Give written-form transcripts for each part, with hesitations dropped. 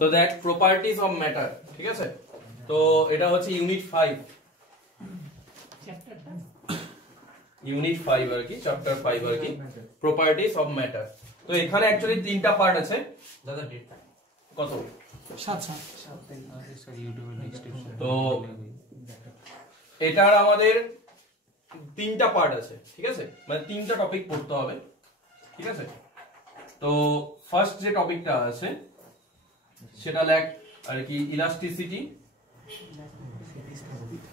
তো দেখ properties of matter, ঠিক আছে। তো এটা হচ্ছে ইউনিট 5 আর কি, চ্যাপ্টার 5 আর কি, প্রপার্টিজ অফ ম্যাটার। তো এখানে অ্যাকচুয়ালি 3টা পার্ট আছে দাদা। ডেটটা কত? 7 তো এটার আমাদের 3টা পার্ট আছে, ঠিক আছে, মানে 3টা টপিক পড়তে হবে, ঠিক আছে। তো ফার্স্ট যে টপিকটা আছে সেটা লেখ আর কি ইলাস্টিসিটি,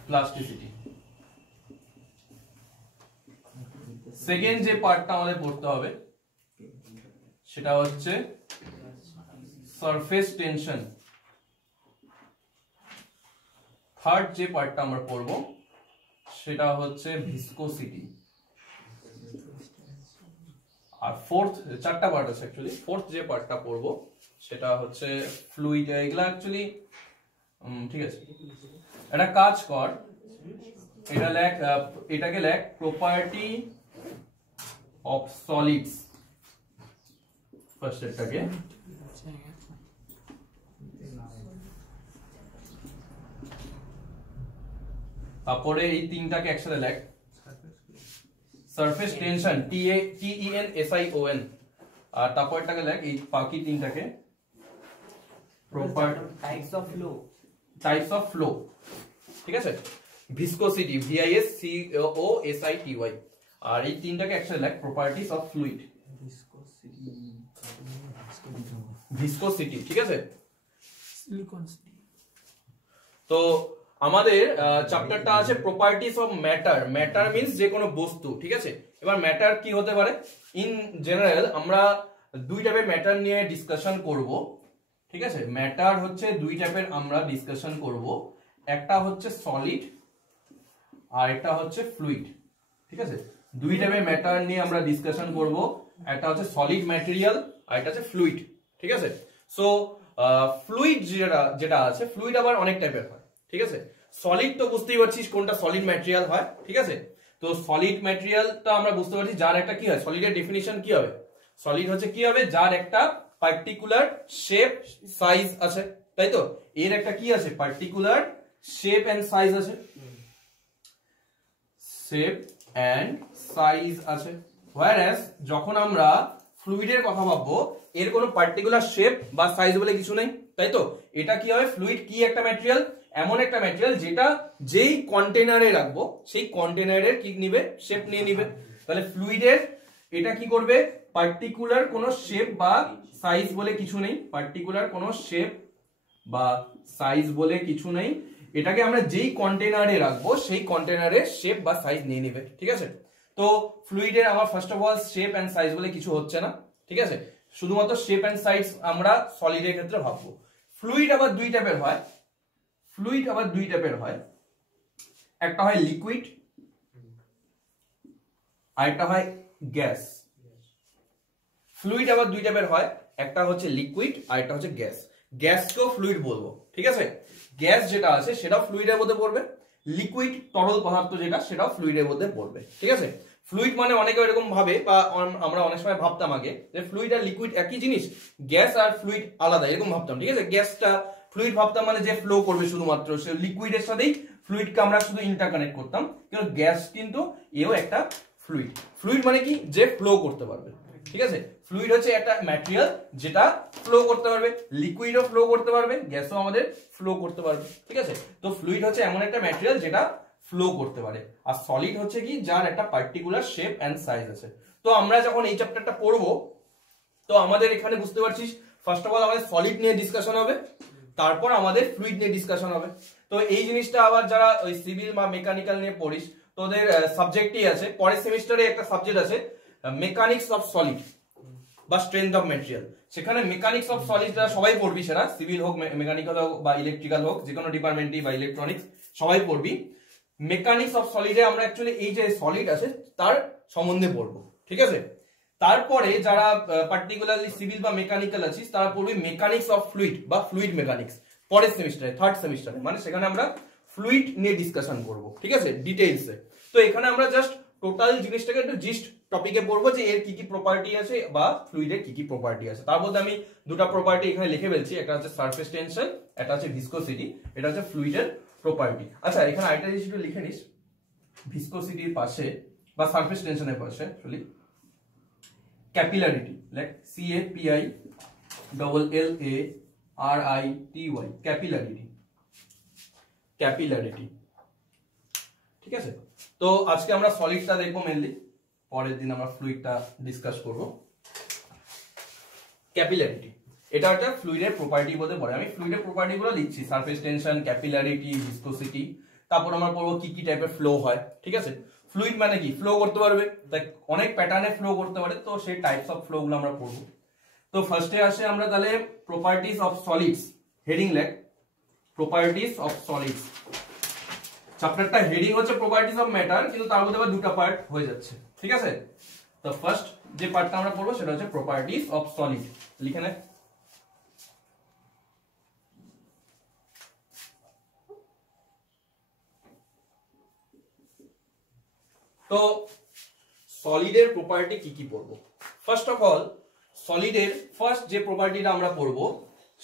প্লাস্টিসিটি। সেকেন্ড যে পার্টটা আমাদের পড়তে হবে সেটা হচ্ছে সারফেস টেনশন। থার্ড যে পার্টটা আমরা পড়ব সেটা হচ্ছে ভিসকোসিটি। আর ফোর্থ, 4টা পার্ট আছে অ্যাকচুয়ালি, ফোর্থ যে পার্টটা পড়ব সেটা হচ্ছে ফ্লুইড। এগুলা অ্যাকচুয়ালি ঠিক আছে, একটা কাজ কর, এটা লেখ, এটাকে লেখ প্রপার্টি অফ সলিডস ফার্স্ট এটাকে। তারপরে এই 3টাকে একসাথে লেখ, সারফেস টেনশন TENSION। আর তারপরটাকে লেখ এই বাকি 3টাকে টাইপস অফ ফ্লো, ঠিক আছে। Viscosity VISCOSITY। আর এই 3টাকে একসাথে লেখ প্রপার্টিজ অফ ফ্লুইড, ভিসকোসিটি, ঠিক আছে। তো আমাদের চ্যাপ্টারটা আছে properties of matter. Matter means যে কোনো বস্তু, ঠিক আছে। এবার ম্যাটার কি হতে পারে? ইন জেনারেল আমরা 2 টাইপের ম্যাটার নিয়ে ডিসকাশন করব, ঠিক আছে। ম্যাটার হচ্ছে 2 টাইপের আমরা ডিসকাশন করব, একটা হচ্ছে সলিড আর একটা হচ্ছে ফ্লুইড, ঠিক আছে। 2 টাইপের ম্যাটার নিয়ে আমরা ডিসকাশন করব, একটা হচ্ছে সলিড ম্যাটেরিয়াল আর একটা হচ্ছে ফ্লুইড, ঠিক আছে। সো ফ্লুইড যেটা আছে, ফ্লুইড আবার অনেক টাইপের হয়, ঠিক আছে। সলিড তো বুঝতেই পারছিস কোনটা সলিড ম্যাটেরিয়াল হয়, ঠিক আছে। তো সলিড ম্যাটেরিয়ালটা আমরা বুঝতে পারছি যার একটা কি হয়, সলিডের ডেফিনিশন কি হবে? সলিড হচ্ছে কি হবে? যার একটা পার্টিকুলার শেপ সাইজ আছে, তাই তো। এর একটা কি আছে? পার্টিকুলার শেপ এন্ড সাইজ আছে, শেপ এন্ড সাইজ আছে। whereas যখন আমরা ফ্লুইডের কথা ভাববো, এর কোনো পার্টিকুলার শেপ বা সাইজ বলে কিছু নেই, তাই তো। এটা কি হবে? ফ্লুইড কি একটা ম্যাটেরিয়াল? এমন একটা ম্যাটেরিয়াল যেটা যেই কন্টেনারে রাখবো সেই কন্টেনারের কি নিবে? শেপ নিয়ে নিবে। তাহলে ফ্লুইডের এটা কি করবে? পার্টিকুলার কোনো শেপ বা সাইজ বলে কিছু নেই, পার্টিকুলার কোনো শেপ বা সাইজ বলে কিছু নেই। এটাকে আমরা যেই কন্টেনারে রাখবো সেই কন্টেনারের শেপ বা সাইজ নিয়ে নিবে, ঠিক আছে। তো ফ্লুইডের আমার first of all shape and size বলে কিছু হচ্ছে না, ঠিক আছে। শুধুমাত্র শেপ এন্ড সাইজ আমরা সলিডের ক্ষেত্রে ভাববো। ফ্লুইড আবার 2 টাইপের হয়, একটা হয় লিকুইড আর একটা হয় গ্যাস। ফ্লুইড আবার 2 টাইপের হয়, একটা হচ্ছে লিকুইড আর একটা হচ্ছে গ্যাস। গ্যাসকেও ফ্লুইড বলবো, ঠিক আছে। গ্যাস যেটা আছে সেটাও ফ্লুইডের মধ্যে পড়বে, লিকুইড তরল পদার্থ যেটা সেটাও ফ্লুইডের মধ্যে পড়বে, ঠিক আছে। ফ্লুইড মানে অনেকে এরকম ভাবে, বা আমরা অনেক সময় ভাবতাম আগে যে ফ্লুইড আর লিকুইড একই জিনিস, গ্যাস আর ফ্লুইড আলাদা, এরকম ভাবতাম, ঠিক আছে। গ্যাসটা ফ্লুইড ভাবতাম মানে যে ফ্লো করবে শুধুমাত্র, সে লিকুইডের সাথেই ফ্লুইডকে আমরা শুধু ইন্টারকানেক্ট করতাম, কিন্তু গ্যাস কিন্তু এও একটা ফ্লুইড। ফ্লুইড মানে কি? যে ফ্লো করতে পারবে, ঠিক আছে। ফ্লুইড হচ্ছে একটা ম্যাটেরিয়াল যেটা ফ্লো করতে পারবে, লিকুইডও ফ্লো করতে পারবে, গ্যাসও আমাদের ফ্লো করতে পারবে, ঠিক আছে। তো ফ্লুইড হচ্ছে এমন একটা ম্যাটেরিয়াল যেটা ফ্লো করতে পারে, আর সলিড হচ্ছে কি? যার একটা পার্টিকুলার শেপ এন্ড সাইজ আছে। তো আমরা যখন এই চ্যাপ্টারটা পড়বো, তো আমাদের এখানে বুঝতে পারছিস ফার্স্ট অফ অল আমাদের সলিড নিয়ে ডিসকাশন হবে, তারপর আমাদের ফ্লুইড নিয়ে ডিসকাশন হবে। তো এই জিনিসটা আবার যারা ওই সিভিল বা মেকানিক্যাল নিয়ে পড়িস, তোদের সাবজেক্টই আছে, পরের সেমিস্টারে একটা সাবজেক্ট আছে মেকানিক্স অফ সলিড বা স্ট্রেংথ অফ ম্যাটেরিয়াল। সেখানে মেকানিক্স অফ সলিড সবাই পড়বি, সেটা সিভিল হোক, মেকানিক্যাল হোক বা ইলেকট্রিক্যাল হোক, যে কোনো ডিপার্টমেন্টই বা ইলেকট্রনিক্স সবাই পড়বি। মেকানিক্স অফ সলিডে আমরা অ্যাকচুয়ালি এই যে সলিড আছে তার সম্বন্ধে পড়বো, ঠিক আছে। তারপরে যারা পার্টিকুলারলি সিভিল বা মেকানিক্যাল আছিস তারা পড়বি মেকানিক্স অফ ফ্লুইড বা ফ্লুইড মেকানিক্স পরের সেমিস্টারে, থার্ড সেমিস্টারে, মানে সেখানে আমরা ফ্লুইড নিয়ে ডিসকাশন করব, ঠিক আছে, ডিটেইলসে। তো এখানে আমরা জাস্ট টোটাল জিনিসটাকে একটু জিস্ট টপিকে পড়বো যে এর কি কি প্রপার্টি আছে বা ফ্লুইডের কি কি প্রপার্টি আছে। তার মধ্যে আমি দুটো প্রপার্টি এখানে লিখে ফেলছি, একটা হচ্ছে সারফেস টেনশন, একটা হচ্ছে ভিসকোসিটি, এটা হচ্ছে ফ্লুইডের প্রপার্টি। আচ্ছা এখানে আরেকটা জিনিস একটু লিখে নিস, ভিসকোসিটির পাশে বা সারফেস টেনশনের পাশে actually capillarity, like CAPILLARITY, capillarity, capillarity. ঠিক আছে, তো আজকে আমরা সলিডটা দেখবো মেইনলি, পরের দিন আমরা ফ্লুইডটা ডিসকাস করব। ক্যাপিলারিটি এটা একটা ফ্লুইডের প্রপার্টি বলতে পারে। আমি ফ্লুইডের প্রপার্টি গুলো লিখছি, সারফেস টেনশন, ক্যাপিলারিটি, ভিসকোসিটি, তারপর আমরা পড়বো কি কি টাইপের ফ্লো হয়। ঠিক আছে, ফ্লুইড মানে কি, ফ্লো করতে পারবে, অনেক প্যাটার্নে ফ্লো করতে পারে, তো সেই টাইপস অফ ফ্লো গুলো আমরা পড়বো। তো ফার্স্টে আসে আমরা তাহলে প্রপার্টিজ অফ সলিডস, হেডিং লেখ প্রপার্টিজ অফ সলিডস। চ্যাপ্টারটা হেডিং হচ্ছে প্রপার্টিজ অফ ম্যাটার, কিন্তু তার মধ্যে আবার দুটো পার্ট হয়ে যাচ্ছে। ঠিক আছে, তো ফার্স্ট যে পার্টটা আমরা পড়বো সেটা হচ্ছে প্রপার্টিজ অফ সলিড, লিখে নে। তো সলিডের প্রপার্টি কি কি পড়বো? ফার্স্ট অফ অল সলিডের ফার্স্ট যে প্রপার্টিটা আমরা পড়বো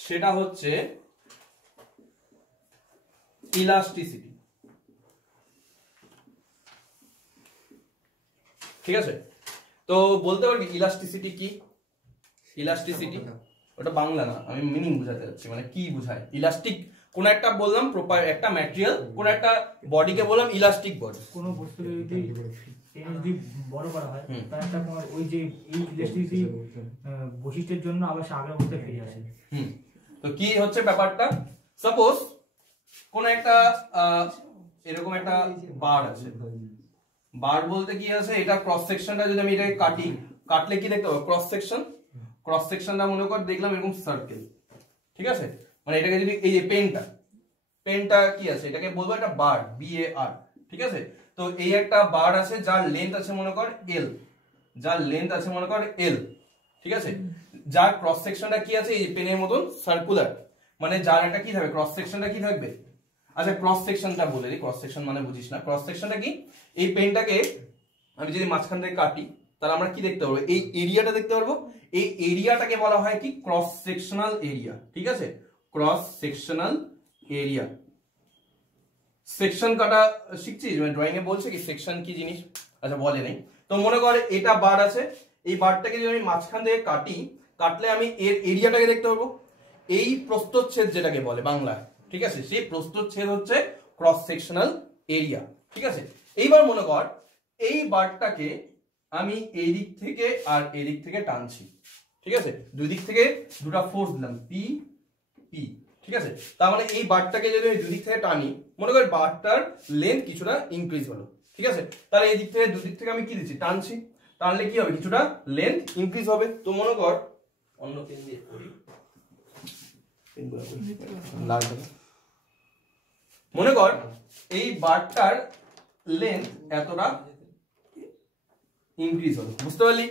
সেটা হচ্ছে ইলাস্টিসিটি। ঠিক আছে, তো বলতে পারবি ইলাস্টিসিটি কি? ইলাস্টিসিটি ওটা বাংলা না, আমি মিনিং বোঝাতে যাচ্ছি, মানে কি বোঝায় ইলাস্টিক। কোন একটা বললাম একটা ম্যাটেরিয়াল, কোন একটা বডিকে বললাম ইলাস্টিক বডি। কোন বস্তুকে যদি বড় করা হয় তার একটা ওই যে এই ইলাস্টিসিটি বৈশিষ্ট্যের জন্য আবার সে আগের অবস্থায় ফিরে আসে। তো কি হচ্ছে ব্যাপারটা, সাপোজ কোন একটা এরকম একটা বার আছে, বার বলতে কি আছে, এটা ক্রস সেকশনটা যদি আমি এটাকে কাটলে কি দেখতে পাবো, ক্রস সেকশন। ক্রস সেকশনটা মনে কর দেখলাম এরকম সার্কেল। ঠিক আছে, মানে এটাকে যদি এই যে পেনটা কি আছে, এটাকে বলবো একটা বার, BAR। ঠিক আছে, তো এই একটা বার আছে যার লেন্থ আছে মনে কর L, যার লেন্থ আছে মনে কর L। ঠিক আছে, যার ক্রস সেকশনটা কি আছে এই পেনের মতন সার্কুলার, মানে যার একটা কি থাকবে, ক্রস সেকশনটা কি থাকবে। আচ্ছা ক্রস সেকশনটা বলে দিই, ক্রস সেকশন মানে বুঝিস না, ক্রস সেকশনটা কি, এই পেনটাকে আমি যদি মাঝখান থেকে কাটি তাহলে আমরা কি দেখতে পারবো, এই এরিয়াটা দেখতে পারবো। এই এরিয়াটাকে বলা হয় কি, ক্রস সেকশনাল এরিয়া। ঠিক আছে, ক্রস সেকশনাল এরিয়া। সেকশন কাটা শিখছিস, মানে ড্রয়িং এ বলছে কি সেকশন কি জিনিস, আচ্ছা বলে নেই। তো মনে কর এটা বার আছে, এই বারটাকে যদি আমি মাঝখান থেকে কাটলে আমি এর এরিয়াটাকে দেখতে পারবো, এই প্রস্থচ্ছেদ যেটাকে বলে বাংলায়। ঠিক আছে, সেই প্রস্থচ্ছেদ হচ্ছে ক্রস সেকশনাল এরিয়া। ঠিক আছে, এইবার মনে কর এই বারটাকে আমি এই দিক থেকে আর এই দিক থেকে টানছি। ঠিক আছে, দুই দিক থেকে দুটা ফোর্স দিলাম P P। ঠিক আছে, তার মানে এই বারটাকে যদি আমি দুই দিক থেকে টানি, মনে কর বারটার লেন্থ কিছুটা ইনক্রিজ হলো। ঠিক আছে, তাহলে এই দিক থেকে দুই দিক থেকে আমি কি দিচ্ছি, টানছি, টানলে কি হবে, কিছুটা লেন্থ ইনক্রিজ হবে। তো মনে কর অন্য পেন দিয়ে করি, মনে কর এই বারটার লেন্থ এতটা ইনক্রিজ হলো, বুঝতে পারলি?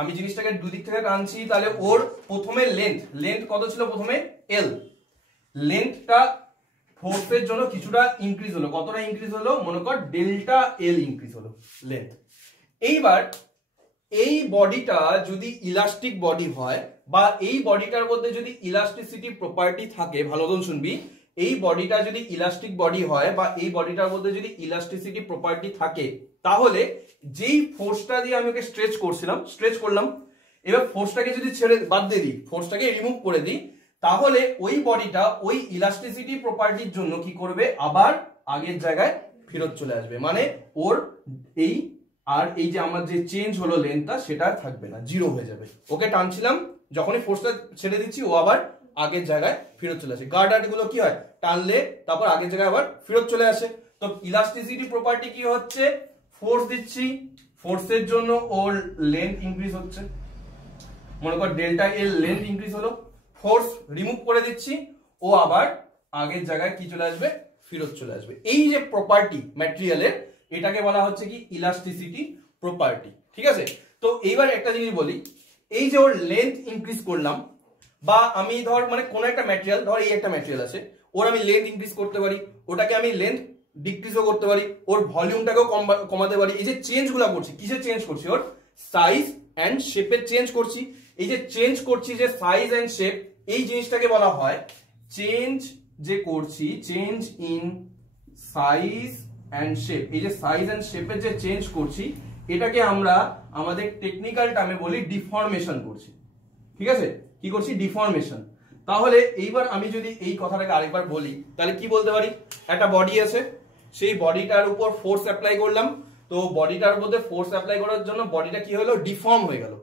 আমি জিনিসটাকে দুদিক থেকে টানছি, তাহলে ওর প্রথমে লেন্থ কত ছিল, প্রথমে L, লেন্থটা ফোর্সের জন্য কিছুটা ইনক্রিজ হলো। কতটা ইনক্রিজ হলো, মনে কর ডেল্টা L ইনক্রিজ হলো লেন্থ। এইবার এই বডিটা যদি ইলাস্টিক বডি হয় বা এই বডিটার মধ্যে যদি ইলাস্টিসিটি প্রপার্টি থাকে, ভালো মতন শুনবি, এই বডিটা যদি ইলাস্টিক বডি হয় বা এই বডিটার মধ্যে যদি ইলাস্টিসিটি প্রপার্টি থাকে, তাহলে যেই ফোর্সটা দিয়ে আমি ওকে স্ট্রেচ করলাম, এবার ফোর্সটাকে যদি ছেড়ে বাদ দিয়ে দিই, ফোর্সটাকে রিমুভ করে দিই, তাহলে ওই বডিটা ওই ইলাস্টিসিটি প্রপার্টির জন্য কি করবে, আবার আগের জায়গায় ফেরত চলে আসবে। মানে ওর এই আর এই যে আমার যে চেঞ্জ হলো লেন্থটা, সেটা থাকবে না, জিরো হয়ে যাবে। ওকে টানছিলাম, যখনই ফোর্সটা ছেড়ে দিচ্ছি ও আবার আগের জায়গায় ফেরত চলে আসে। গার্ডার গুলো কি হয়, টানলে তারপর আগের জায়গায় আবার ফেরত চলে আসে। তো ইলাস্টিসিটি প্রপার্টি কি হচ্ছে, ফোর্স দিচ্ছি, ফোর্সের জন্য ওর লেন্থ ইনক্রিজ হচ্ছে, মনে কর ডেল্টা L লেন্থ ইনক্রিজ হলো, ফোর্স রিমুভ করে দিচ্ছি, ও আবার আগের জায়গায় কি চলে আসবে, ফেরত চলে আসবে। এই যে প্রপার্টি ম্যাটেরিয়ালের, এটাকে বলা হচ্ছে কি ইলাস্টিসিটি প্রপার্টি। ঠিক আছে, তো এইবার একটা জিনিস বলি, এই যে ওর লেন্থ ইনক্রিজ করলাম, বা আমি ধর মানে কোন একটা ম্যাটেরিয়াল, ধর এই একটা ম্যাটেরিয়াল আছে, ওর আমি লেন্থ ইনক্রিজ করতে পারি, ওটাকে আমি লেন্থ ডিক্রিজও করতে পারি, ওর ভলিউমটাকেও কমাতে পারি। এই যে চেঞ্জ গুলা করছি, কিসে চেঞ্জ করছি, ওর সাইজ অ্যান্ড শেপের চেঞ্জ করছি। এই যে চেঞ্জ করছি যে সাইজ অ্যান্ড শেপ, এই জিনিসটাকে বলা হয় চেঞ্জ যে করছি, change in size and shape. এই যে সাইজ অ্যান্ড শেপের যে চেঞ্জ করছি, এটাকে আমরা আমাদের টেকনিক্যাল টার্মে বলি ডিফর্মেশন করছি। ঠিক আছে, কি করছি? ডিফর্মেশন। তাহলে এইবার আমি যদি এই কথাটাকে আরেকবার বলি, তাহলে কি বলতে পারি? একটা বডি আছে, সেই বডিটার উপর ফোর্স অ্যাপ্লাই করলাম, তো বডিটার মধ্যে ফোর্স অ্যাপ্লাই করার জন্য বডিটা কি হলো? ডিফর্ম হয়ে গেল,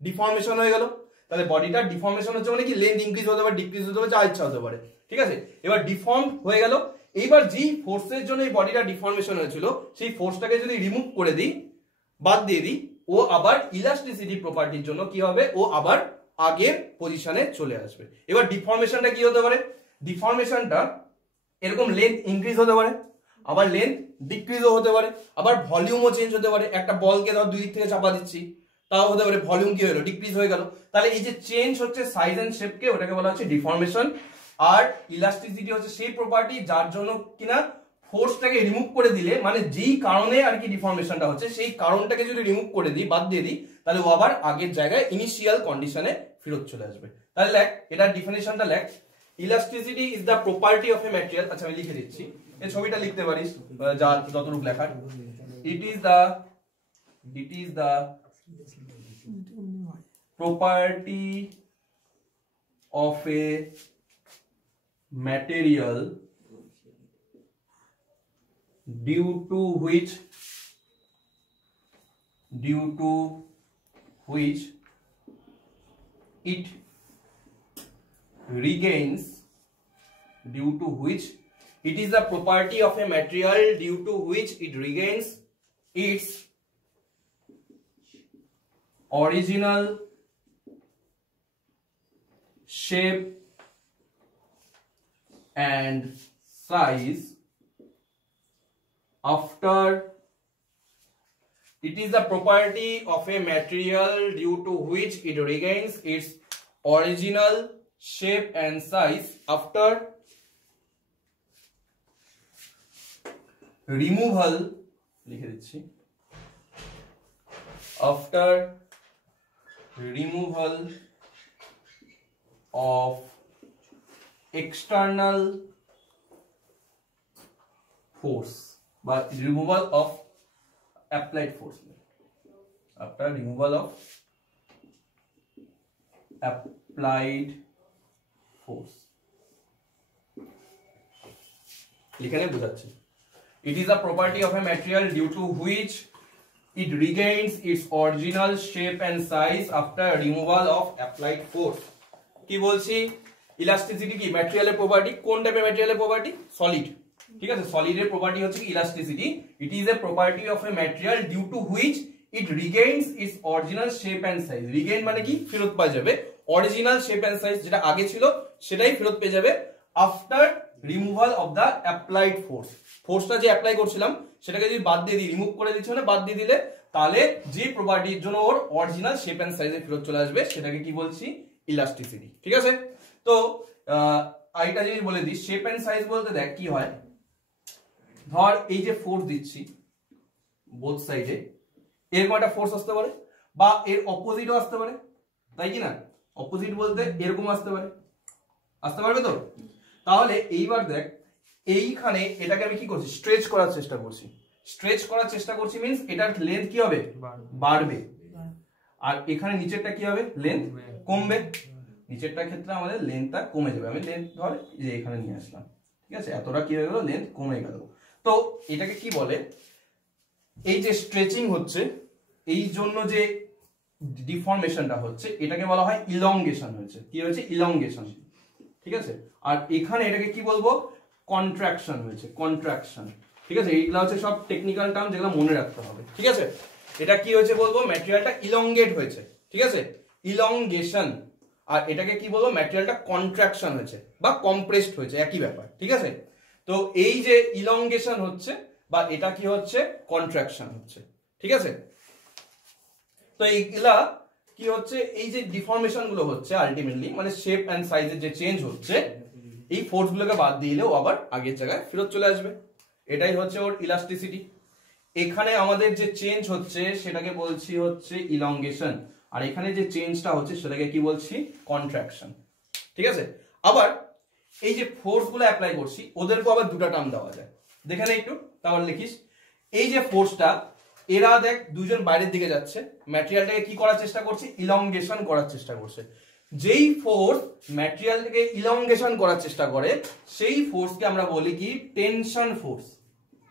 ডিফর্মেশন হয়ে গেল। তাহলে বডিটা ডিফর্মেশন হচ্ছে মানে কি? লেন্থ ইনক্রিজ হতে পারে, ডিক্রিজ হতে পারে, যা ইচ্ছা হতে পারে। ঠিক আছে, এবার ডিফর্ম হয়ে গেল। এইবার যেই ফোর্সের জন্য এই বডিটা ডিফর্মেশন হয়েছিল, সেই ফোর্সটাকে যদি রিমুভ করে দিই, বাদ দিয়ে দিই, ও আবার ইলাস্টিসিটি প্রপার্টির জন্য কি হবে? ও আবার আগের পজিশনে চলে আসবে। এবার ডিফর্মেশনটা কি হতে পারে? ডিফর্মেশনটা এরকম লেন্থ ইনক্রিজ হতে পারে, আবার লেন্থ ডিক্রিজও হতে পারে, আবার ভলিউমও চেঞ্জ হতে পারে। একটা বলকে ধর দুই দিক থেকে চাপা দিচ্ছি, তাও হতে পারে ভলিউম কি হলো? ডিক্রিজ হয়ে গেল। তাহলে এই যে চেঞ্জ হচ্ছে সাইজ এন্ড শেপকে, ওটাকে বলা হচ্ছে ডিফর্মেশন। আর ইলাস্টিসিটি হচ্ছে সেই প্রপার্টি যার জন্য কিনা ফোর্সটাকে রিমুভ করে দিলে, মানে যেই কারণে আর কি ডিফর্মেশনটা হচ্ছে, সেই কারণটাকে যদি রিমুভ করে দিই, বাদ দিয়ে দিই, তাহলে ও আবার আগের জায়গায় ইনিশিয়াল কন্ডিশনে ফেরত চলে আসবে। তাহলে লেখ, এটার ডেফিনিশনটা লেখ, elasticity is the property of a material. আচ্ছা আমি লিখে দিচ্ছি, এই ছবিটা লিখতে পারিস যা যতটুকু লেখার। ইট is the property of a material due to which it regains, it is the property of a material due to which it regains its original shape and size after, it is the property of a material due to which it regains its original shape and size after removal, লিখে দিচ্ছি, after removal of external force বা removal of applied force, after removal of applied force, লিখে বোঝাচ্ছি। It is a property of a material due to which it regains its original shape and size after removal of applied force. কি বলছি? Elasticity কি ম্যাটেরিয়ালের property. কোন টাইপের ম্যাটেরিয়ালের property? Solid. ঠিক আছে, সলিডের property হচ্ছে কি elasticity. It is a property of a material due to which it regains its original shape and size. Regain মানে কি? ফেরত পাওয়া যাবে। অরিজিনাল শেপ এন্ড সাইজ যেটা আগে ছিল সেটাই ফেরত পেয়ে যাবে after removal of the applied force. ফোর্সটা যে অ্যাপ্লাই করছিলাম সেটাকে যদি বাদ দিয়ে দিই, রিমুভ করে দিচ্ছি মানে বাদ দিয়ে দিলে, তাহলে যে প্রপার্টির জন্য ওর অরিজিনাল শেপ এন্ড সাইজে ফেরত চলে আসবে সেটাকে কি বলছি? ইলাস্টিসিটি। ঠিক আছে, তো আইটা যদি বলে দিই, শেপ এন্ড সাইজ বলতে দেখ কি হয়, ধর এই যে ফোর্স দিচ্ছি বোথ সাইডে, এরকম একটা ফোর্স আসতে পারে, বা এর অপোজিটও আসতে পারে, তাই কি না? অপোজিট বলতে এরকম আসতে পারে, আসতে পারবে তো? তাহলে এইবার দেখ, এইখানে এটাকে আমি কি করছি? স্ট্রেচ করার চেষ্টা করছি। স্ট্রেচ করার চেষ্টা করছি মিন্স এটার লেন্থ কি হবে? বাড়বে। আর এখানে নিচেরটা কি হবে? লেন্থ কমবে। নিচেরটার ক্ষেত্রে আমাদের লেন্থটা কমে যাবে। আমি লেন্থ ধর যে এখানে নিয়ে আসলাম, ঠিক আছে, এতটা কি হয়ে গেল? লেন্থ কমে গেল। তো এটাকে কি বলে? এই যে স্ট্রেচিং হচ্ছে, এই জন্য যে ডিফর্মেশনটা হচ্ছে, এটাকে বলা হয় ইলংগেশন হয়েছে। কি হয়েছে? ইলংগেশন। ঠিক আছে, আর এখানে এটাকে কি বলবো? কন্ট্রাকশন হয়েছে, কন্ট্রাকশন। ঠিক আছে, এইগুলো হচ্ছে সব টেকনিক্যাল টার্ম যেগুলো মনে রাখতে হবে। ঠিক আছে, এটা কি হয়েছে বলবো? ম্যাটেরিয়ালটা ইলংগেট হয়েছে। ঠিক আছে, ইলংগেশন। আর এটাকে কি বলবো? ম্যাটেরিয়ালটা কন্ট্রাকশন হয়েছে বা কম্প্রেসড হয়েছে, একই ব্যাপার। ঠিক আছে, তো এই যে ইলংগেশন হচ্ছে বা এটা কি হচ্ছে? কন্ট্রাকশন হচ্ছে। ঠিক আছে, তো এইগুলা কি হচ্ছে? এই যে ডিফর্মেশন গুলো হচ্ছে আলটিমেটলি মানে শেপ এন্ড সাইজের যে চেঞ্জ হচ্ছে, এই ফোর্স গুলোকে বাদ দিলেও আবার আগের জায়গায় ফেরত চলে আসবে। এটাই হচ্ছে ওর ইলাস্টিসিটি। এখানে আমাদের যে চেঞ্জ হচ্ছে সেটাকে বলছি হচ্ছে ইলংগেশন, আর এখানে যে চেঞ্জটা হচ্ছে সেটাকে কি বলছি কন্ট্রাকশন। ঠিক আছে, আবার এই যে ফোর্স গুলো অ্যাপ্লাই করছি ওদেরকে আবার দুটো টার্ম দেওয়া যায়, দেখে নে একটু, তাহলে লিখিস। এই যে ফোর্সটা, এরা দেখ দুজন বাইরের দিকে যাচ্ছে, ম্যাটেরিয়ালটাকে কি করার চেষ্টা করছে, ইলংগেশন করার চেষ্টা করছে। যেই ফোর্স ম্যাটেরিয়ালটাকে ইলংগেশন করার চেষ্টা করে সেই ফোর্সকে আমরা বলি কি টেনশন ফোর্স।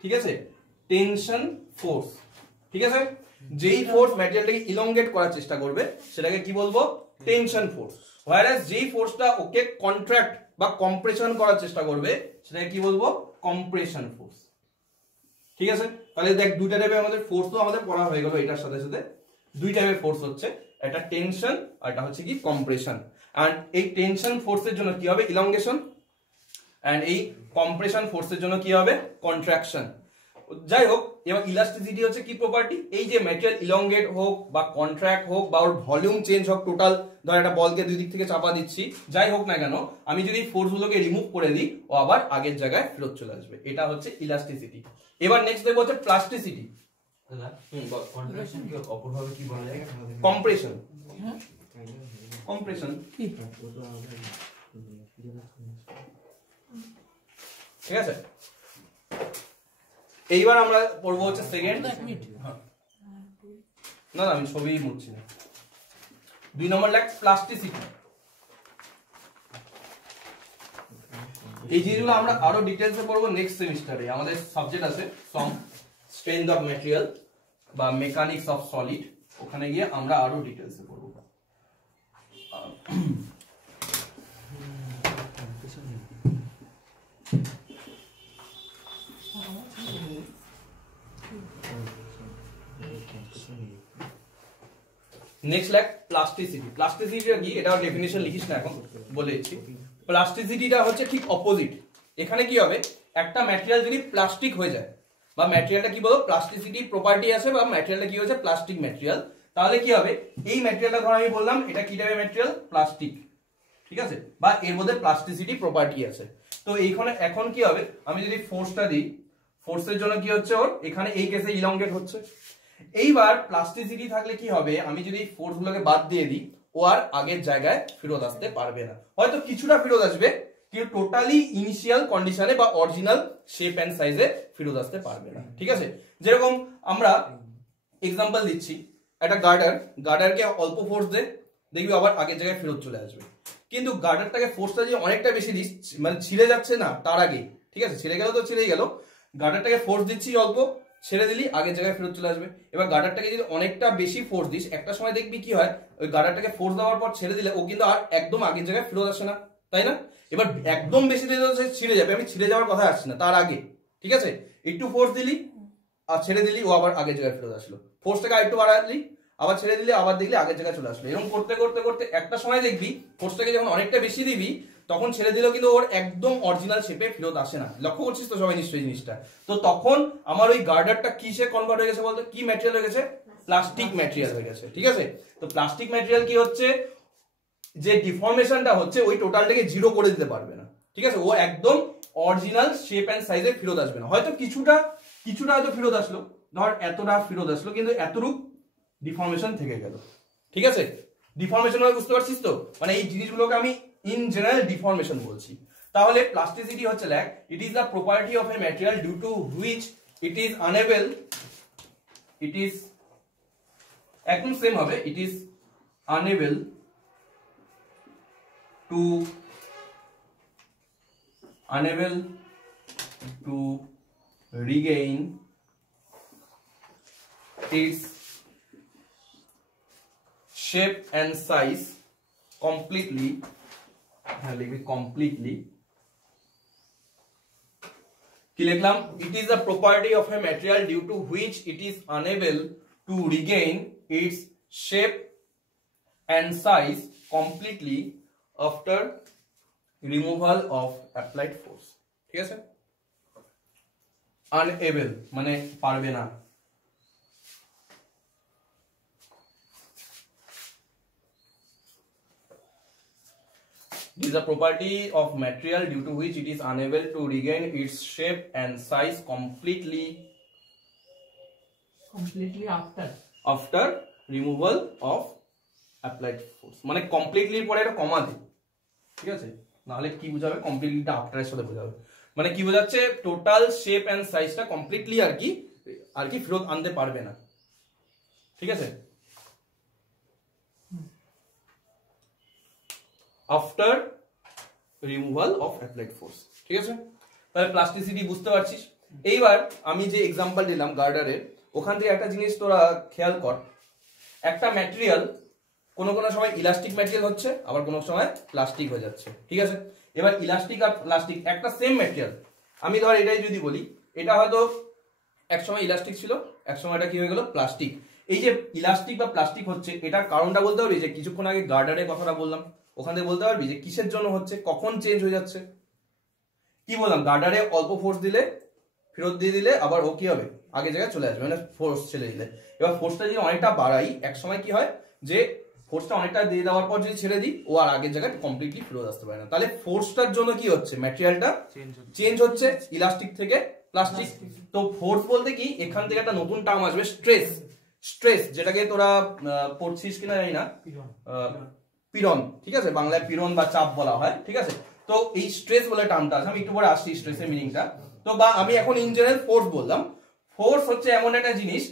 ঠিক আছে, টেনশন ফোর্স। ঠিক আছে, যেই ফোর্স ম্যাটেরিয়ালটাকে ইলংগেট করার চেষ্টা করবে সেটাকে কি বলবো, টেনশন ফোর্স। হোয়ারএস যেই ফোর্সটা ওকে কন্ট্রাক্ট বা কম্প্রেশন করার চেষ্টা করবে সেটাকে কি বলবো, কম্প্রেশন ফোর্স। ঠিক আছে, তাহলে দেখ দুইটা টাইপের আমাদের ফোর্স তো আমাদের পড়া হয়ে গেল, এটার সাথে সাথে দুই টাইপের ফোর্স হচ্ছে, একটা টেনশন আর এটা হচ্ছে কি কম্প্রেশন। এন্ড এই টেনশন ফোর্সের জন্য কি হবে, ইলংগেশন, এন্ড এই কম্প্রেশন ফোর্সের জন্য কি হবে, কন্ট্রাকশন। যাই হোক, এবার ইলাস্টিসিটি হচ্ছে কি প্রপার্টি, এই যে ম্যাটেরিয়াল ইলংগেট হোক বা কন্ট্রাক্ট হোক বা ওর ভলিউম চেঞ্জ হোক, টোটাল ধর একটা বলকে দুই দিক থেকে চাপা দিচ্ছি, যাই হোক না কেন, আমি যদি ফোর্স গুলোকে রিমুভ করে দিই ও আবার আগের জায়গায় ফেরত চলে আসবে, এটা হচ্ছে ইলাস্টিসিটি। এবার নেক্সট দেখবো হচ্ছে প্লাস্টিসিটি। কন্ট্রাকশন কি অপরভাবে কি বলা যায়, কম্প্রেশন। কম্প্রেশন ঠিক আছে। এইবার আমরা পড়বো হচ্ছে সেকেন্ড, না না আমি ছবি মুছছি না, 2 নম্বর লাইক প্লাস্টিসিটি। এই জিনিসগুলো আমরা আরো ডিটেইলসে পড়বো নেক্সট সেমিস্টারে। আমাদের সাবজেক্ট আছে সম স্ট্রেংথ অফ ম্যাটেরিয়াল বা মেকানিক্স অফ সলিড, ওখানে গিয়ে আমরা আরো ডিটেইলসে পড়বো। Next like plasticity. প্লাস্টিসিটিটা কি, এটা ডেফিনিশন লিখিস না, এখন বলে দিচ্ছি। প্লাস্টিসিটিটা হচ্ছে ঠিক অপোজিট। এখানে কি হবে, একটা ম্যাটেরিয়াল যদি প্লাস্টিক হয়ে যায় বা ম্যাটেরিয়ালটা কি বলো প্লাস্টিসিটি প্রপার্টি আছে বা ম্যাটেরিয়ালটা কি হচ্ছে প্লাস্টিক ম্যাটেরিয়াল, তাহলে কি হবে, এই ম্যাটেরিয়ালটা ধর আমি বললাম এটা কি টাইপের ম্যাটেরিয়াল, প্লাস্টিক। ঠিক আছে, বা এর মধ্যে প্লাস্টিসিটি প্রপার্টি আছে। তো এইখানে এখন কি হবে, আমি যদি ফোর্সটা দিই, ফোর্সের জন্য কি হচ্ছে ওর এখানে এই কেসে ইলংগেট হচ্ছে। এইবার প্লাস্টিসিটি থাকলে কি হবে, আমি যদি ফোর্স গুলোকে বাদ দিয়ে দিই ও আর আগের জায়গায় ফেরত আসতে পারবে না, হয়তো কিছুটা ফেরত আসবে কিন্তু টোটালি ইনিশিয়াল কন্ডিশনে বা অরিজিনাল শেপ এন্ড সাইজে ফেরত আসতে পারবে না। ঠিক আছে, যেরকম আমরা এক্সাম্পল দিচ্ছি, একটা গার্ডারকে অল্প ফোর্স দে, দেখবি আবার আগের জায়গায় ফেরত চলে আসবে। কিন্তু গার্ডারটাকে ফোর্সটা যদি অনেকটা বেশি দিস, মানে ছিঁড়ে যাচ্ছে না তার আগে, ঠিক আছে ছিঁড়ে গেল তো ছিঁড়েই গেল, গার্ডারটাকে ফোর্স দিচ্ছি অল্প, ছেড়ে দিলি আগের জায়গায় ফেরত চলে আসবে। এবার গার্ডারটাকে যদি অনেকটা বেশি ফোর্স দিস, একটা সময় দেখবি কি হয়, ওই গার্ডারটাকে ফোর্স দেওয়ার পর ছেড়ে দিলে ও কিন্তু আর একদম আগের জায়গায় ফেরত আসে না, তাই না? এবার একদম বেশি দিলে ছিঁড়ে যাবে, আমি ছিঁড়ে যাওয়ার কথা আসছে না, তার আগে ঠিক আছে একটু ফোর্স দিলি আর ছেড়ে দিলি ও আবার আগের জায়গায় ফেরত আসলো, ফোর্সটাকে আরেকটু বাড়ালি আবার ছেড়ে দিলে আবার দেখলি আগের জায়গায় চলে আসলো। এরকম করতে করতে করতে একটা সময় দেখবি ফোর্সটাকে যখন অনেকটা বেশি দিবি তখন ছেড়ে দিলেও কিন্তু ওর একদম অরিজিনাল শেপে ফেরত আসে না। লক্ষ্য করছিস তো সবাই নিশ্চয়ই জিনিসটা? তো তখন আমার ওই গার্ডারটা কিসে কনভার্ট হয়ে গেছে বলতো, কি ম্যাটেরিয়াল হয়ে গেছে? প্লাস্টিক ম্যাটেরিয়াল হয়ে গেছে। ঠিক আছে, তো প্লাস্টিক ম্যাটেরিয়াল কি হচ্ছে, যে ডিফর্মেশনটা হচ্ছে ওই টোটালটাকে জিরো করে দিতে পারবে না। ঠিক আছে, ও একদম অরিজিনাল শেপ এন্ড সাইজে ফেরত আসবে না, হয়তো কিছুটা হয়তো ফেরত আসলো, ধর এতটা ফেরত আসলো কিন্তু এতটুক ডিফর্মেশন থেকে গেল। ঠিক আছে, ডিফর্মেশন মানে বুঝতে পারছিস তো, মানে এই জিনিসগুলোকে আমি ইন জেনারেল ডিফর্মেশন বলছি। তাহলে প্লাস্টিসিটি হচ্ছে like it is the property of a material due to which it is unable, it is একদম সেম হবে, it is unable to regain its shape and size completely, কি লিখলাম, it is a property of a material due to which it is unable to regain its shape and size completely after removal of applied force. ঠিক আছে, unable মানে পারবে না। It is a property of material due to which it is unable to regain its shape and size completely completely after after removal of applied force, মানে completely পরে এটা কমা দিই, ঠিক আছে, নাহলে কি বোঝাবে কমপ্লিটলিটা আফটারের সাথে বোঝাবে, মানে কি বোঝাচ্ছে টোটাল শেপ এন্ড সাইজটা কমপ্লিটলি আর কি ফেরত আনতে পারবে না, ঠিক আছে। After removal of applied force, ঠিক আছে। তাহলে প্লাস্টিসিটি বুঝতে পারছিস। এইবার আমি যে এক্সাম্পল দিলাম গার্ডারের, ওখান থেকে একটা জিনিস তোরা খেয়াল কর, একটা ম্যাটেরিয়াল কোনো কোনো সময় ইলাস্টিক ম্যাটেরিয়াল হচ্ছে, আবার কোনো সময় প্লাস্টিক হয়ে যাচ্ছে, ঠিক আছে। এবার ইলাস্টিক আর প্লাস্টিক একটা সেম ম্যাটেরিয়াল, আমি ধর এটাই যদি বলি, এটা হয়তো এক সময় ইলাস্টিক ছিল, এক সময় এটা কি হয়ে গেল প্লাস্টিক। এই যে ইলাস্টিক বা প্লাস্টিক হচ্ছে, এটার কারণটা বলতে পারবি, যে কিছুক্ষণ আগে গার্ডারের কথাটা বললাম, ওখান থেকে বলতে পারবি যে কিসের জন্য হচ্ছে, কখন চেঞ্জ হয়ে যাচ্ছে। কি বললাম, গার্ডারে অল্প ফোর্স দিলে ফেরত দিয়ে দিলে আবার ও কি হবে, আগে জায়গায় চলে আসবে, মানে ফোর্স ছেড়ে দিলে। এবার ফোর্সটা যদি অনেকটা বাড়াই, এক সময় কি হয় যে ফোর্সটা অনেকটা দিয়ে দেওয়ার পর যদি ছেড়ে দিই, ও আর আগের জায়গায় কমপ্লিটলি ফেরত আসতে পারে না। তাহলে ফোর্সটার জন্য কি হচ্ছে, ম্যাটেরিয়ালটা চেঞ্জ হচ্ছে ইলাস্টিক থেকে প্লাস্টিক। তো ফোর্স বলতে কি, এখান থেকে একটা নতুন টার্ম আসবে স্ট্রেস। স্ট্রেস যেটাকে তোরা পড়ছিস কিনা জানি না, পীড়ন, ঠিক আছে, বাংলায় পীড়ন বা চাপ বলা হয়, ঠিক আছে। তো এই স্ট্রেস বলে টার্মটা আছে, আমি একটু পরে আসছি স্ট্রেসের মিনিংটা। তো বা আমি এখন ইন জেনারেল ফোর্স বললাম। ফোর্স হচ্ছে এমন একটা জিনিস,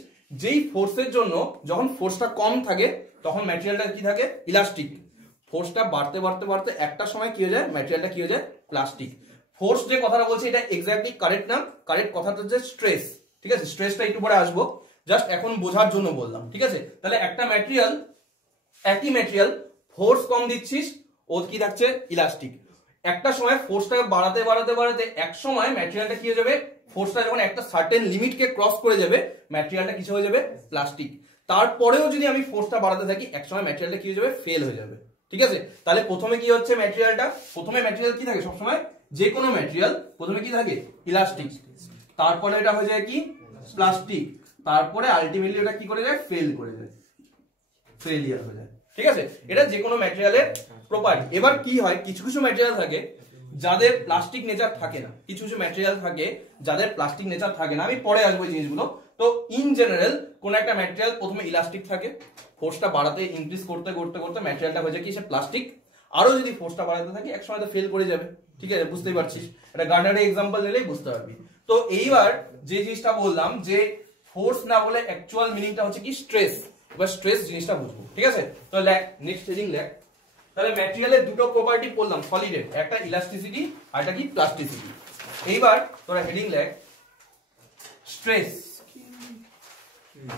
যেই ফোর্সের জন্য যখন ফোর্সটা কম থাকে তখন ম্যাটেরিয়ালটা কি থাকে, ইলাস্টিক। ফোর্সটা বাড়তে বাড়তে বাড়তে একটা সময় কি হয়ে যায়, ম্যাটেরিয়ালটা কি হয়ে যায়, প্লাস্টিক। ফোর্স যে কথাটা বলছে এটা এক্স্যাক্টলি কারেক্ট না, কারেক্ট কথাটা হচ্ছে স্ট্রেস, ঠিক আছে। স্ট্রেসটা একটু পরে আসবো, জাস্ট এখন বোঝার জন্য বললাম, ঠিক আছে। তাহলে একটা ম্যাটেরিয়াল, একই ম্যাটেরিয়াল, ফোর্স কম দিচ্ছিস, ও কি থাকছে, ইলাস্টিক। একটা সময় ফোর্সটা বাড়াতে বাড়াতে বাড়াতে এক সময় ম্যাটেরিয়ালটা কি হয়ে যাবে, ফোর্সটা যখন একটা সার্টেন লিমিটকে ক্রস করে যাবে, ম্যাটেরিয়ালটা কিছু হয়ে যাবে, প্লাস্টিক। তারপরেও যদি আমি ফোর্সটা বাড়াতে থাকি, এক সময় ম্যাটেরিয়ালটা কি হয়ে যাবে, ফেল হয়ে যাবে, ঠিক আছে। তাহলে প্রথমে কি হচ্ছে ম্যাটেরিয়ালটা, প্রথমে ম্যাটেরিয়াল কি থাকে সবসময়, যে কোনো ম্যাটেরিয়াল প্রথমে কি থাকে, ইলাস্টিক, তারপরে এটা হয়ে যায় কি, প্লাস্টিক, তারপরে আলটিমেটলি এটা কি করে যায়, ফেল করে যায়, ফেলিয়ার হয়ে যায়, ঠিক আছে। এটা যে কোনো ম্যাটেরিয়ালের প্রপার্টি। এবার কি হয়, কিছু কিছু ম্যাটেরিয়াল থাকে যাদের প্লাস্টিক নেচার থাকে না, কিছু কিছু ম্যাটেরিয়াল থাকে যাদের প্লাস্টিক নেচার থাকে না, আমি পরে আসবো এই জিনিসগুলো। তো ইন জেনারেল কোন একটা ম্যাটেরিয়াল প্রথমে ইলাস্টিক থাকে, ফোর্সটা বাড়াতে ইনক্রিজ করতে করতে করতে ম্যাটেরিয়ালটা হয়ে যায় কি, সে প্লাস্টিক। আরো যদি ফোর্সটা বাড়াতে থাকে, এক সময় তো ফেল করে যাবে, ঠিক আছে, বুঝতেই পারছিস। এটা গার্ডারের এক্সাম্পল নিলেই বুঝতে পারবি। তো এইবার যে জিনিসটা বললাম, যে ফোর্স না বলে অ্যাকচুয়াল মিনিংটা হচ্ছে কি, স্ট্রেস। এবার স্ট্রেস জিনিসটা বুঝবো, ঠিক আছে। তো লেখ, নেক্সট হেডিং লেখ। তাহলে ম্যাটেরিয়ালের দুটো প্রপার্টি বললাম সলিডের, একটা ইলাস্টিসিটি আর একটা কি, প্লাস্টিসিটি। এইবার তোরা হেডিং লেখ, স্ট্রেস,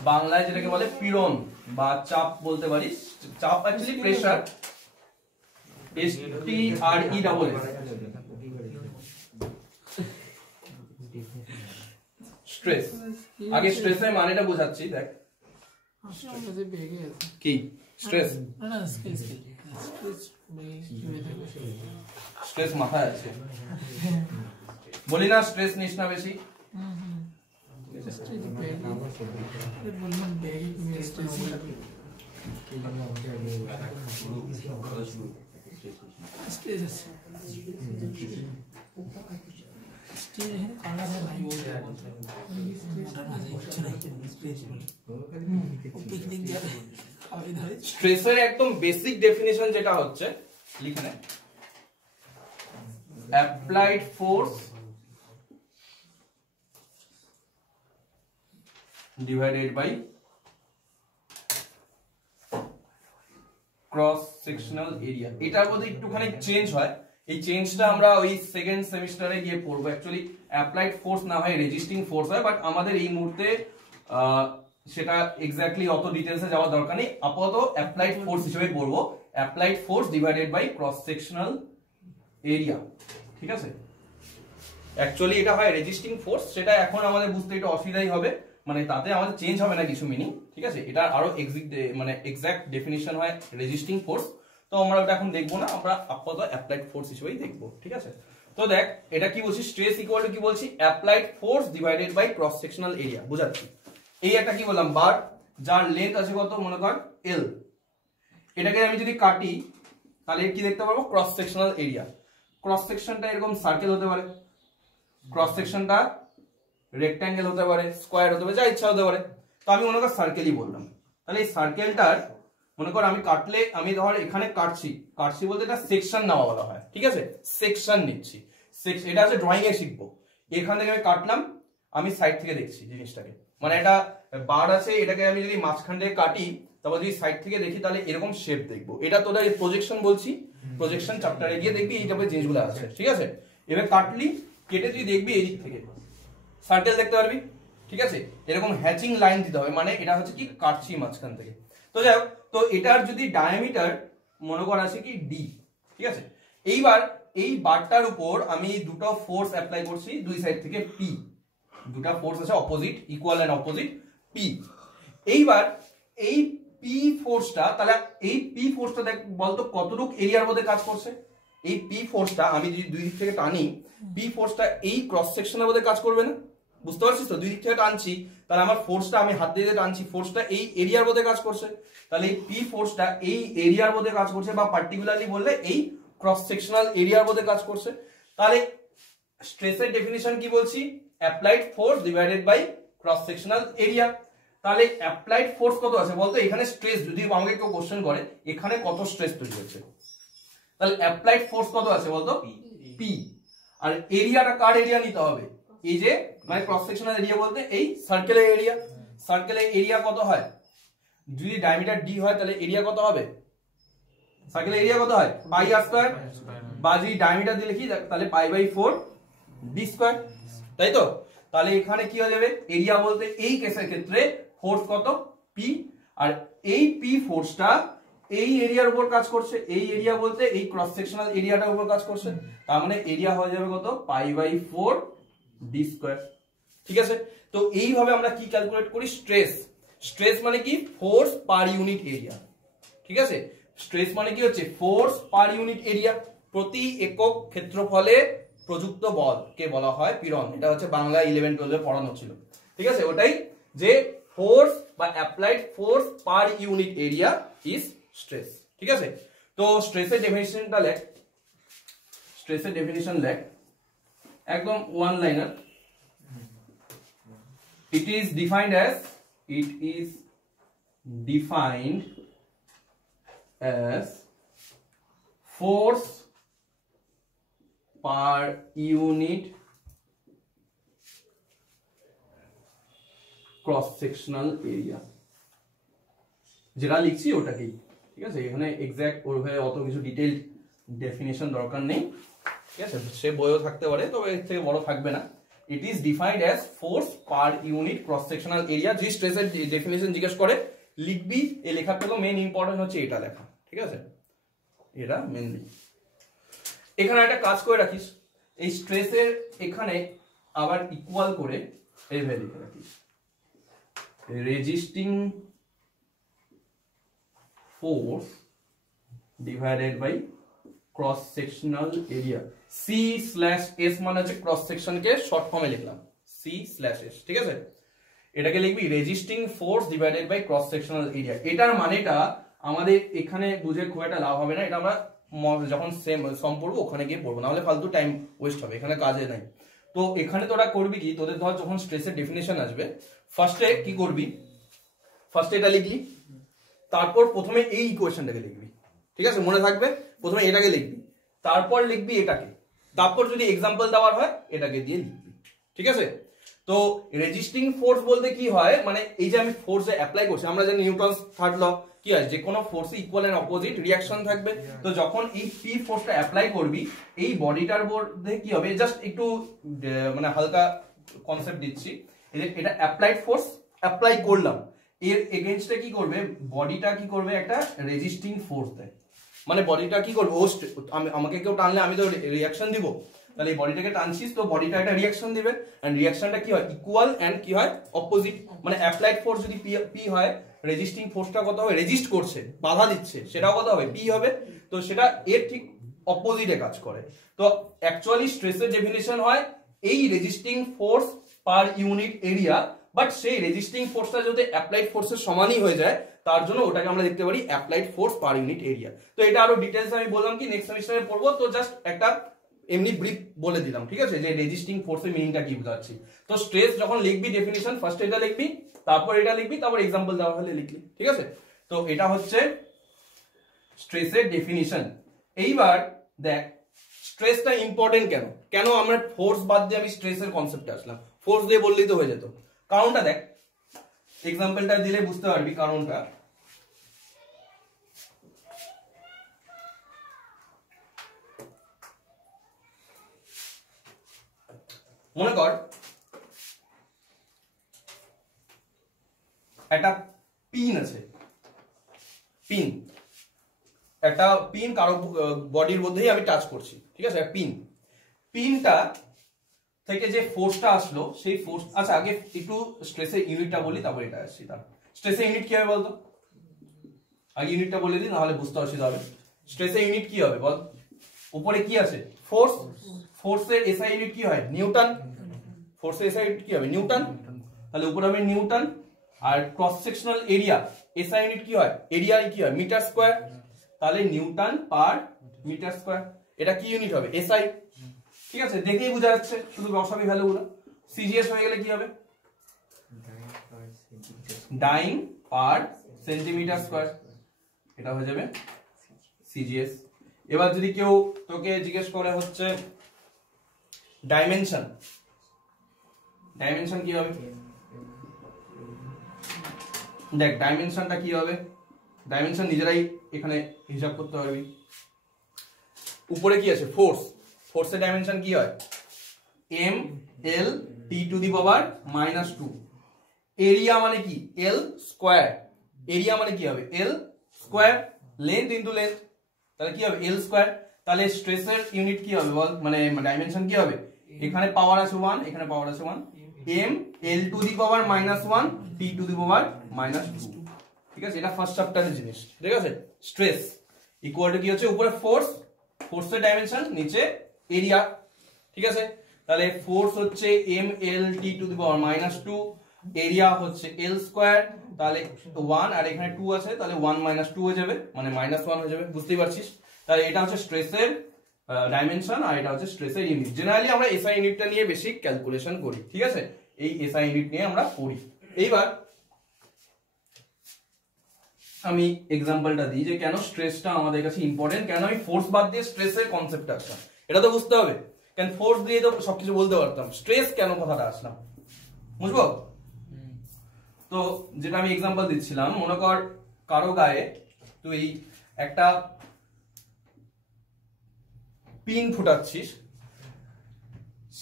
বাংলায় যেটাকে বলে পীড়ন বা চাপ বলতে পারিস। চাপ অ্যাকচুয়ালি প্রেসার, STRE স্ট্রেস। আগে স্ট্রেসের মানেটা বোঝাচ্ছি, দেখ কি স্ট্রেস, স্ট্রেস মাথায় আছে, বলি না স্ট্রেস নিস না বেশি। স্ট্রেসের একদম বেসিক ডেফিনিশন যেটা হচ্ছে, লিখে নে, applied force divided by cross sectional area. এটার মধ্যে একটুখানি চেঞ্জ হয়, এই চেঞ্জটা আমরা ওই সেকেন্ড সেমিস্টারে গিয়ে পড়বো। অ্যাকচুয়ালি অ্যাপ্লাইড ফোর্স না হয় রেজিস্টিং ফোর্স হয়, বাট আমাদের এই মুহূর্তে সেটা এক্স্যাক্টলি অত ডিটেলসে যাওয়ার দরকার নেই। আপাতত অ্যাপ্লাইড ফোর্স হিসেবে পড়বো, applied force divided by cross sectional area, ঠিক আছে। অ্যাকচুয়ালি এটা হয় রেজিস্টিং ফোর্স, সেটা এখন আমাদের বুঝতে একটু অসুবিধাই হবে, মানে তাতে আমাদের চেঞ্জ হবে না কিছু মিনিং, ঠিক আছে। এটা আরো এক্সাক্ট ডেফিনিশন হয় রেজিস্টিং ফোর্স, তো আমরা ওটা এখন দেখবো না, আমরা আপাতত অ্যাপ্লাইড ফোর্স হিসেবেই দেখবো, ঠিক আছে। তো দেখ, এটা কি বলছি, স্ট্রেস ইকুয়াল টু কি বলছি, applied force divided by cross sectional area, বুঝাচ্ছি। এই একটা কি বললাম, বার, যার লেন্থ আছে কত, মনে কর L। এটাকে আমি যদি কাটি, তাহলে কি দেখতে পারবো, ক্রস সেকশনাল এরিয়া। ক্রস সেকশনটা এরকম সার্কেল হতে পারে, ক্রস সেকশনটা রেক্ট্যাঙ্গেল হতে পারে, স্কোয়ার হতে পারে, যা ইচ্ছা হতে পারে। তো আমি মনে কর সার্কেলই বললাম। তাহলে এই সার্কেলটার মনে কর আমি কাটলে, আমি ধর এখানে কাটছি বলতে এটা সেকশন নেওয়া বলা হয়, ঠিক আছে, সেকশন নিচ্ছি। এটা আছে ড্রয়িং এ শিখবো। এখান থেকে আমি কাটলাম, আমি সাইড থেকে দেখছি জিনিসটাকে, মানে এটা বার আছে, এটাকে আমি যদি মাঝখান থেকে কাটি, তারপর যদি সাইড থেকে দেখি তাহলে এরকম শেপ দেখবো। এটা তোরা প্রজেকশন বলছি, প্রজেকশন চ্যাপ্টারে গিয়ে দেখবি এই টাইপের জিনিসগুলো আছে, ঠিক আছে। এবার কাটলি, কেটে তুই দেখবি এই দিক থেকে সার্কেল দেখতে পারবি, ঠিক আছে। এরকম হ্যাচিং লাইন দিতে হবে, মানে এটা হচ্ছে কি কাটছি মাঝখান থেকে। তো যাই হোক, তো এটার যদি ডায়ামিটার মনে করা আছে কি ডি, ঠিক আছে। এইবার এই বারটার উপর আমি দুটো ফোর্স অ্যাপ্লাই করছি দুই সাইড থেকে পি, দুটো ফোর্স আছে opposite, equal and opposite P. এইবার এই পি ফোর্সটা, তাহলে এই পি ফোর্সটা দেখ বলতো কতটুকু এরিয়ার মধ্যে কাজ করছে। এই পি ফোর্সটা আমি যদি দুই দিক থেকে টানি, পি ফোর্সটা এই ক্রস সেকশনের মধ্যে কাজ করবে না, বুঝতে পারছিস তো? দুই দিক থেকে টানছি, তাহলে আমার ফোর্সটা আমি হাত দিয়ে টানছি, ফোর্সটা এই এরিয়ার মধ্যে কাজ করছে। তাহলে এই পি ফোর্সটা এই এরিয়ার মধ্যে কাজ করছে, বা পার্টিকুলারলি বললে এই ক্রস সেকশনাল এরিয়ার মধ্যে কাজ করছে। তাহলে স্ট্রেসের ডেফিনিশন কি বলছি? Applied force divided by cross sectional area. তাহলে অ্যাপ্লাইড ফোর্স কত আছে বলতো? এখানে স্ট্রেস, যদি আমাকে কেউ কোশ্চেন করে এখানে কত স্ট্রেস তৈরি হচ্ছে, তাহলে অ্যাপ্লাইড ফোর্স কত আছে বলতো? পি। আর এরিয়াটা কার এরিয়া নিতে হবে? এই যে মানে ক্রস সেকশনাল এরিয়া বলতে এই সার্কেলের এরিয়া। সার্কেলের এরিয়া কত হয়? যদি ডায়ামিটার ডি হয় তাহলে এরিয়া কত হবে? সার্কেলের এরিয়া কত হয়? পাই আর স্কয়ার, বা যদি ডায়ামিটার দিয়ে লিখি তাহলে পাই বাই 4 ডি স্কয়ার, তাই তো? তাহলে এখানে কি হয়ে যাবে? এরিয়া বলতে এই কেসের ক্ষেত্রে ফোর্স কত? পি। আর এই পি ফোর্সটা এই এরিয়ার উপর কাজ করছে, এই এরিয়া বলতে এই ক্রস সেকশনাল এরিয়াটার উপর কাজ করছে। তার মানে এরিয়া হয়ে যাবে কত? পাই বাই 4 ডি স্কয়ার, ঠিক আছে। তো এইভাবে আমরা কি ক্যালকুলেট করি? স্ট্রেস। স্ট্রেস মানে কি? ফোর্স পার ইউনিট এরিয়া, ঠিক আছে। স্ট্রেস মানে কি হচ্ছে? ফোর্স পার ইউনিট এরিয়া, প্রতি একক ক্ষেত্রফলে প্রযুক্ত বল কে বলা হয় পীড়ন। এটা হচ্ছে বাংলা 11-12 পড়ানো ছিল, ঠিক আছে। ওটাই যে ফোর্স বা applied force per unit area is stress, ঠিক আছে। তো স্ট্রেসের ডেফিনিশনটা লেখ, স্ট্রেসের ডেফিনিশন লেখ একদম one liner. It is defined as force per unit cross sectional area, যেটা লিখছি ওটাকেই, ঠিক আছে। এখানে এক্সাক্ট ওইভাবে অত কিছু ডিটেইল ডেফিনেশন দরকার নেই, ঠিক আছে। সে বইও থাকতে পারে, তবে এর থেকে বড় থাকবে না। It is defined as force per unit cross sectional area। যে স্ট্রেসের ডেফিনিশন জিজ্ঞেস করে লিখবি, এই লেখার থেকে মেইন ইম্পর্টেন্ট হচ্ছে এটা লেখা, ঠিক আছে। এটা মেইনলি এখানে একটা কাজ করে রাখিস, এই স্ট্রেসের এখানে আবার ইকুয়াল করে এই ভ্যালু লিখে রাখিস, resisting force divided by cross sectional area. C/S মানে হচ্ছে ক্রস সেকশনকে শর্ট ফর্মে লিখলাম C/S, ঠিক আছে। এটাকে লিখবি resisting force divided by cross sectional area. এটার মানেটা আমাদের এখানে বুঝে খুব একটা লাভ হবে না, এটা আমরা যখন সম পড়বো ওখানে গিয়ে পড়বো, নাহলে ফালতু টাইম ওয়েস্ট হবে, এখানে কাজে নাই। তো এখানে তোরা করবি কি, তোদের ধর যখন স্ট্রেসের ডেফিনেশন আসবে ফার্স্টে কি করবি? ফার্স্টে এটা লিখলি, তারপর প্রথমে এই ইকুয়েশনটাকে লিখবি, ঠিক আছে, মনে থাকবে। প্রথমে এটাকে লিখবি, তারপর লিখবি এটাকে, তারপর যদি এক্সাম্পল দেওয়ার হয় এটাকে দিয়ে লিখবি, ঠিক আছে। তো রেজিস্টিং ফোর্স বলতে কি হয়, মানে এই যে আমি ফোর্সে অ্যাপ্লাই করছি, আমরা জানি নিউটনস থার্ড ল কি হয়, যে কোনো ফোর্সে ইকুয়াল এন্ড অপোজিট রিঅ্যাকশন থাকবে। তো যখন এই পি ফোর্সটা অ্যাপ্লাই করবি, এই বডিটার মধ্যে কি হবে, জাস্ট একটু মানে হালকা কনসেপ্ট দিচ্ছি, এটা অ্যাপ্লাইড ফোর্স অ্যাপ্লাই করলাম, এর এগেইনস্টে কি করবে বডিটা, কি করবে একটা রেজিস্টিং ফোর্স দেয়। মানে বডিটা কি করবে, আমাকে কেউ টানলে আমি তো রিঅ্যাকশন দিব, তাহলে এই বডিটাকে টানছিস তো বডিটা একটা রিঅ্যাকশন দিবে, এন্ড রিঅ্যাকশনটা কি হয়, ইকুয়াল এন্ড কি হয়, অপোজিট। মানে অ্যাপ্লাইড ফোর্স যদি পি হয়, রেজিস্টিং ফোর্সটা কত হবে, রেজিস্ট করছে, বাধা দিচ্ছে, সেটাও কত হবে, পি হবে। তো সেটা এর ঠিক অপোজিটে কাজ করে। তো অ্যাকচুয়ালি স্ট্রেসের ডেফিনিশন হয় এই resisting force per unit area, but সেই রেজিস্টিং ফোর্সটা যদি অ্যাপ্লাইড ফোর্সের সমানই হয়ে যায়, তার জন্য ওটাকে আমরা দেখতে পারি applied force per unit area. তো এটা আরো ডিটেইলস আমি বললাম কি নেক্সট সেমিস্টারে পড়বো, তো জাস্ট একটা এমনি ব্রিফ বলে দিলাম, ঠিক আছে, যে রেজিস্টিং ফোর্সের মিনিংটা কি বোঝাচ্ছি। তো স্ট্রেস যখন লিখবি ডেফিনিশন ফার্স্ট এটা লিখবি, তারপর এটা লিখবি, তারপর এক্সাম্পল দেওয়া হলে লিখবি, ঠিক আছে। তো এটা হচ্ছে স্ট্রেসের ডেফিনিশন। এইবার দেখ স্ট্রেসটা ইম্পর্টেন্ট কেন, কেন আমরা ফোর্স বাদ দিয়ে আমি স্ট্রেসের কনসেপ্টে আসলাম, ফোর্স দিয়ে বললেই তো হয়ে যেত। কারণটা দেখ, এক্সাম্পলটা দিলে বুঝতে পারবি কারণটা। মনে কর একটা পিন আছে, পিন, একটা পিন কারো বডির মধ্যেই আমি টাচ করছি, ঠিক আছে, পিনটা থেকে যে ফোর্সটা আসলো সেই ফোর্স, আচ্ছা আগে একটু স্ট্রেসের ইউনিটটা বলি তারপর এটা আসছি। তার স্ট্রেসের ইউনিট কি হবে বলতো, আগে ইউনিটটা বলে দিই নাহলে বুঝতে অসুবিধা হবে। স্ট্রেসের ইউনিট কি হবে বল, উপরে কি আছে ফোর্স, ফোর্সের এসআই ইউনিট কি হয় নিউটন, ফোর্সের এসআই ইউনিট কি হবে নিউটন, তাহলে উপরে হবে নিউটন। আর cross sectional area SI unit কি হয়, এরিয়া কি হয় মিটার স্কয়ার, তাহলে নিউটন পার মিটার স্কয়ার, এটা কি ইউনিট হবে এসআই, ঠিক আছে, দেখেই বোঝা যাচ্ছে, শুধু বসাবি ভ্যালুগুলো। সিজিএস হয়ে গেলে কি হবে ডাইন পার সেন্টিমিটার স্কয়ার, এটা হয়ে যাবে সিজিএস। এবার যদি কেউ তোকে জিজ্ঞেস করে হচ্ছে ডাইমেনশন, ডাইমেনশন কি হবে, দেখ ডাইমেনশনটা কি হবে, ডাইমেনশন নিজেরাই এখানে হিসাব করতে পারবি। উপরে কি আছে ফোর্স, ফোর্সের ডাইমেনশন কি হয় M L T to the power -2, area মানে কি এল স্কয়ার, এরিয়া মানে কি হবে L square, length into length, তাহলে কি হবে এল স্কয়ার। তাহলে স্ট্রেসের ইউনিট কি হবে বল, মানে ডাইমেনশন কি হবে, এখানে পাওয়ার আছে 1, এখানে পাওয়ার আছে 1, M L to the power -1 T to the power -2, ঠিক আছে, এটা ফার্স্ট চ্যাপ্টারের জিনিস, ঠিক আছে। স্ট্রেস ইকুয়াল টু কি হচ্ছে উপরে ফোর্স, ফোর্সের ডাইমেনশন নিচে এরিয়া, ঠিক আছে। তাহলে ফোর্স হচ্ছে M L T to the power -2, area হচ্ছে এল স্কয়ার, তাহলে 1 আর এখানে 2 আছে, তাহলে 1 - 2 হয়ে যাবে, মানে -1 হয়ে যাবে, বুঝতেই পারছিস। তাহলে এটা হচ্ছে স্ট্রেসের ডাইমেনশন আর এটা হচ্ছে স্ট্রেসের ইউনিট। জেনারেলি আমরা এসআই ইউনিটটা নিয়ে বেশি ক্যালকুলেশন করি, ঠিক আছে, এই এসআই ইউনিট নিয়ে আমরা পড়ি। এইবার আমি এক্সাম্পলটা দিই যে কেন স্ট্রেসটা আমাদের কাছে ইম্পর্টেন্ট, কেন আমি ফোর্স বাদ দিয়ে স্ট্রেসের কনসেপ্টটা আসলাম, এটা তো বুঝতে হবে। কেন ফোর্স দিয়ে তো সবকিছু বলতে পারতাম, স্ট্রেস কেন কথাটা আসলাম বুঝবো। তো যেটা আমি এক্সাম্পল দিচ্ছিলাম, মনে কর কারো গায়ে তুই একটা পিন ফুটাচ্ছিস,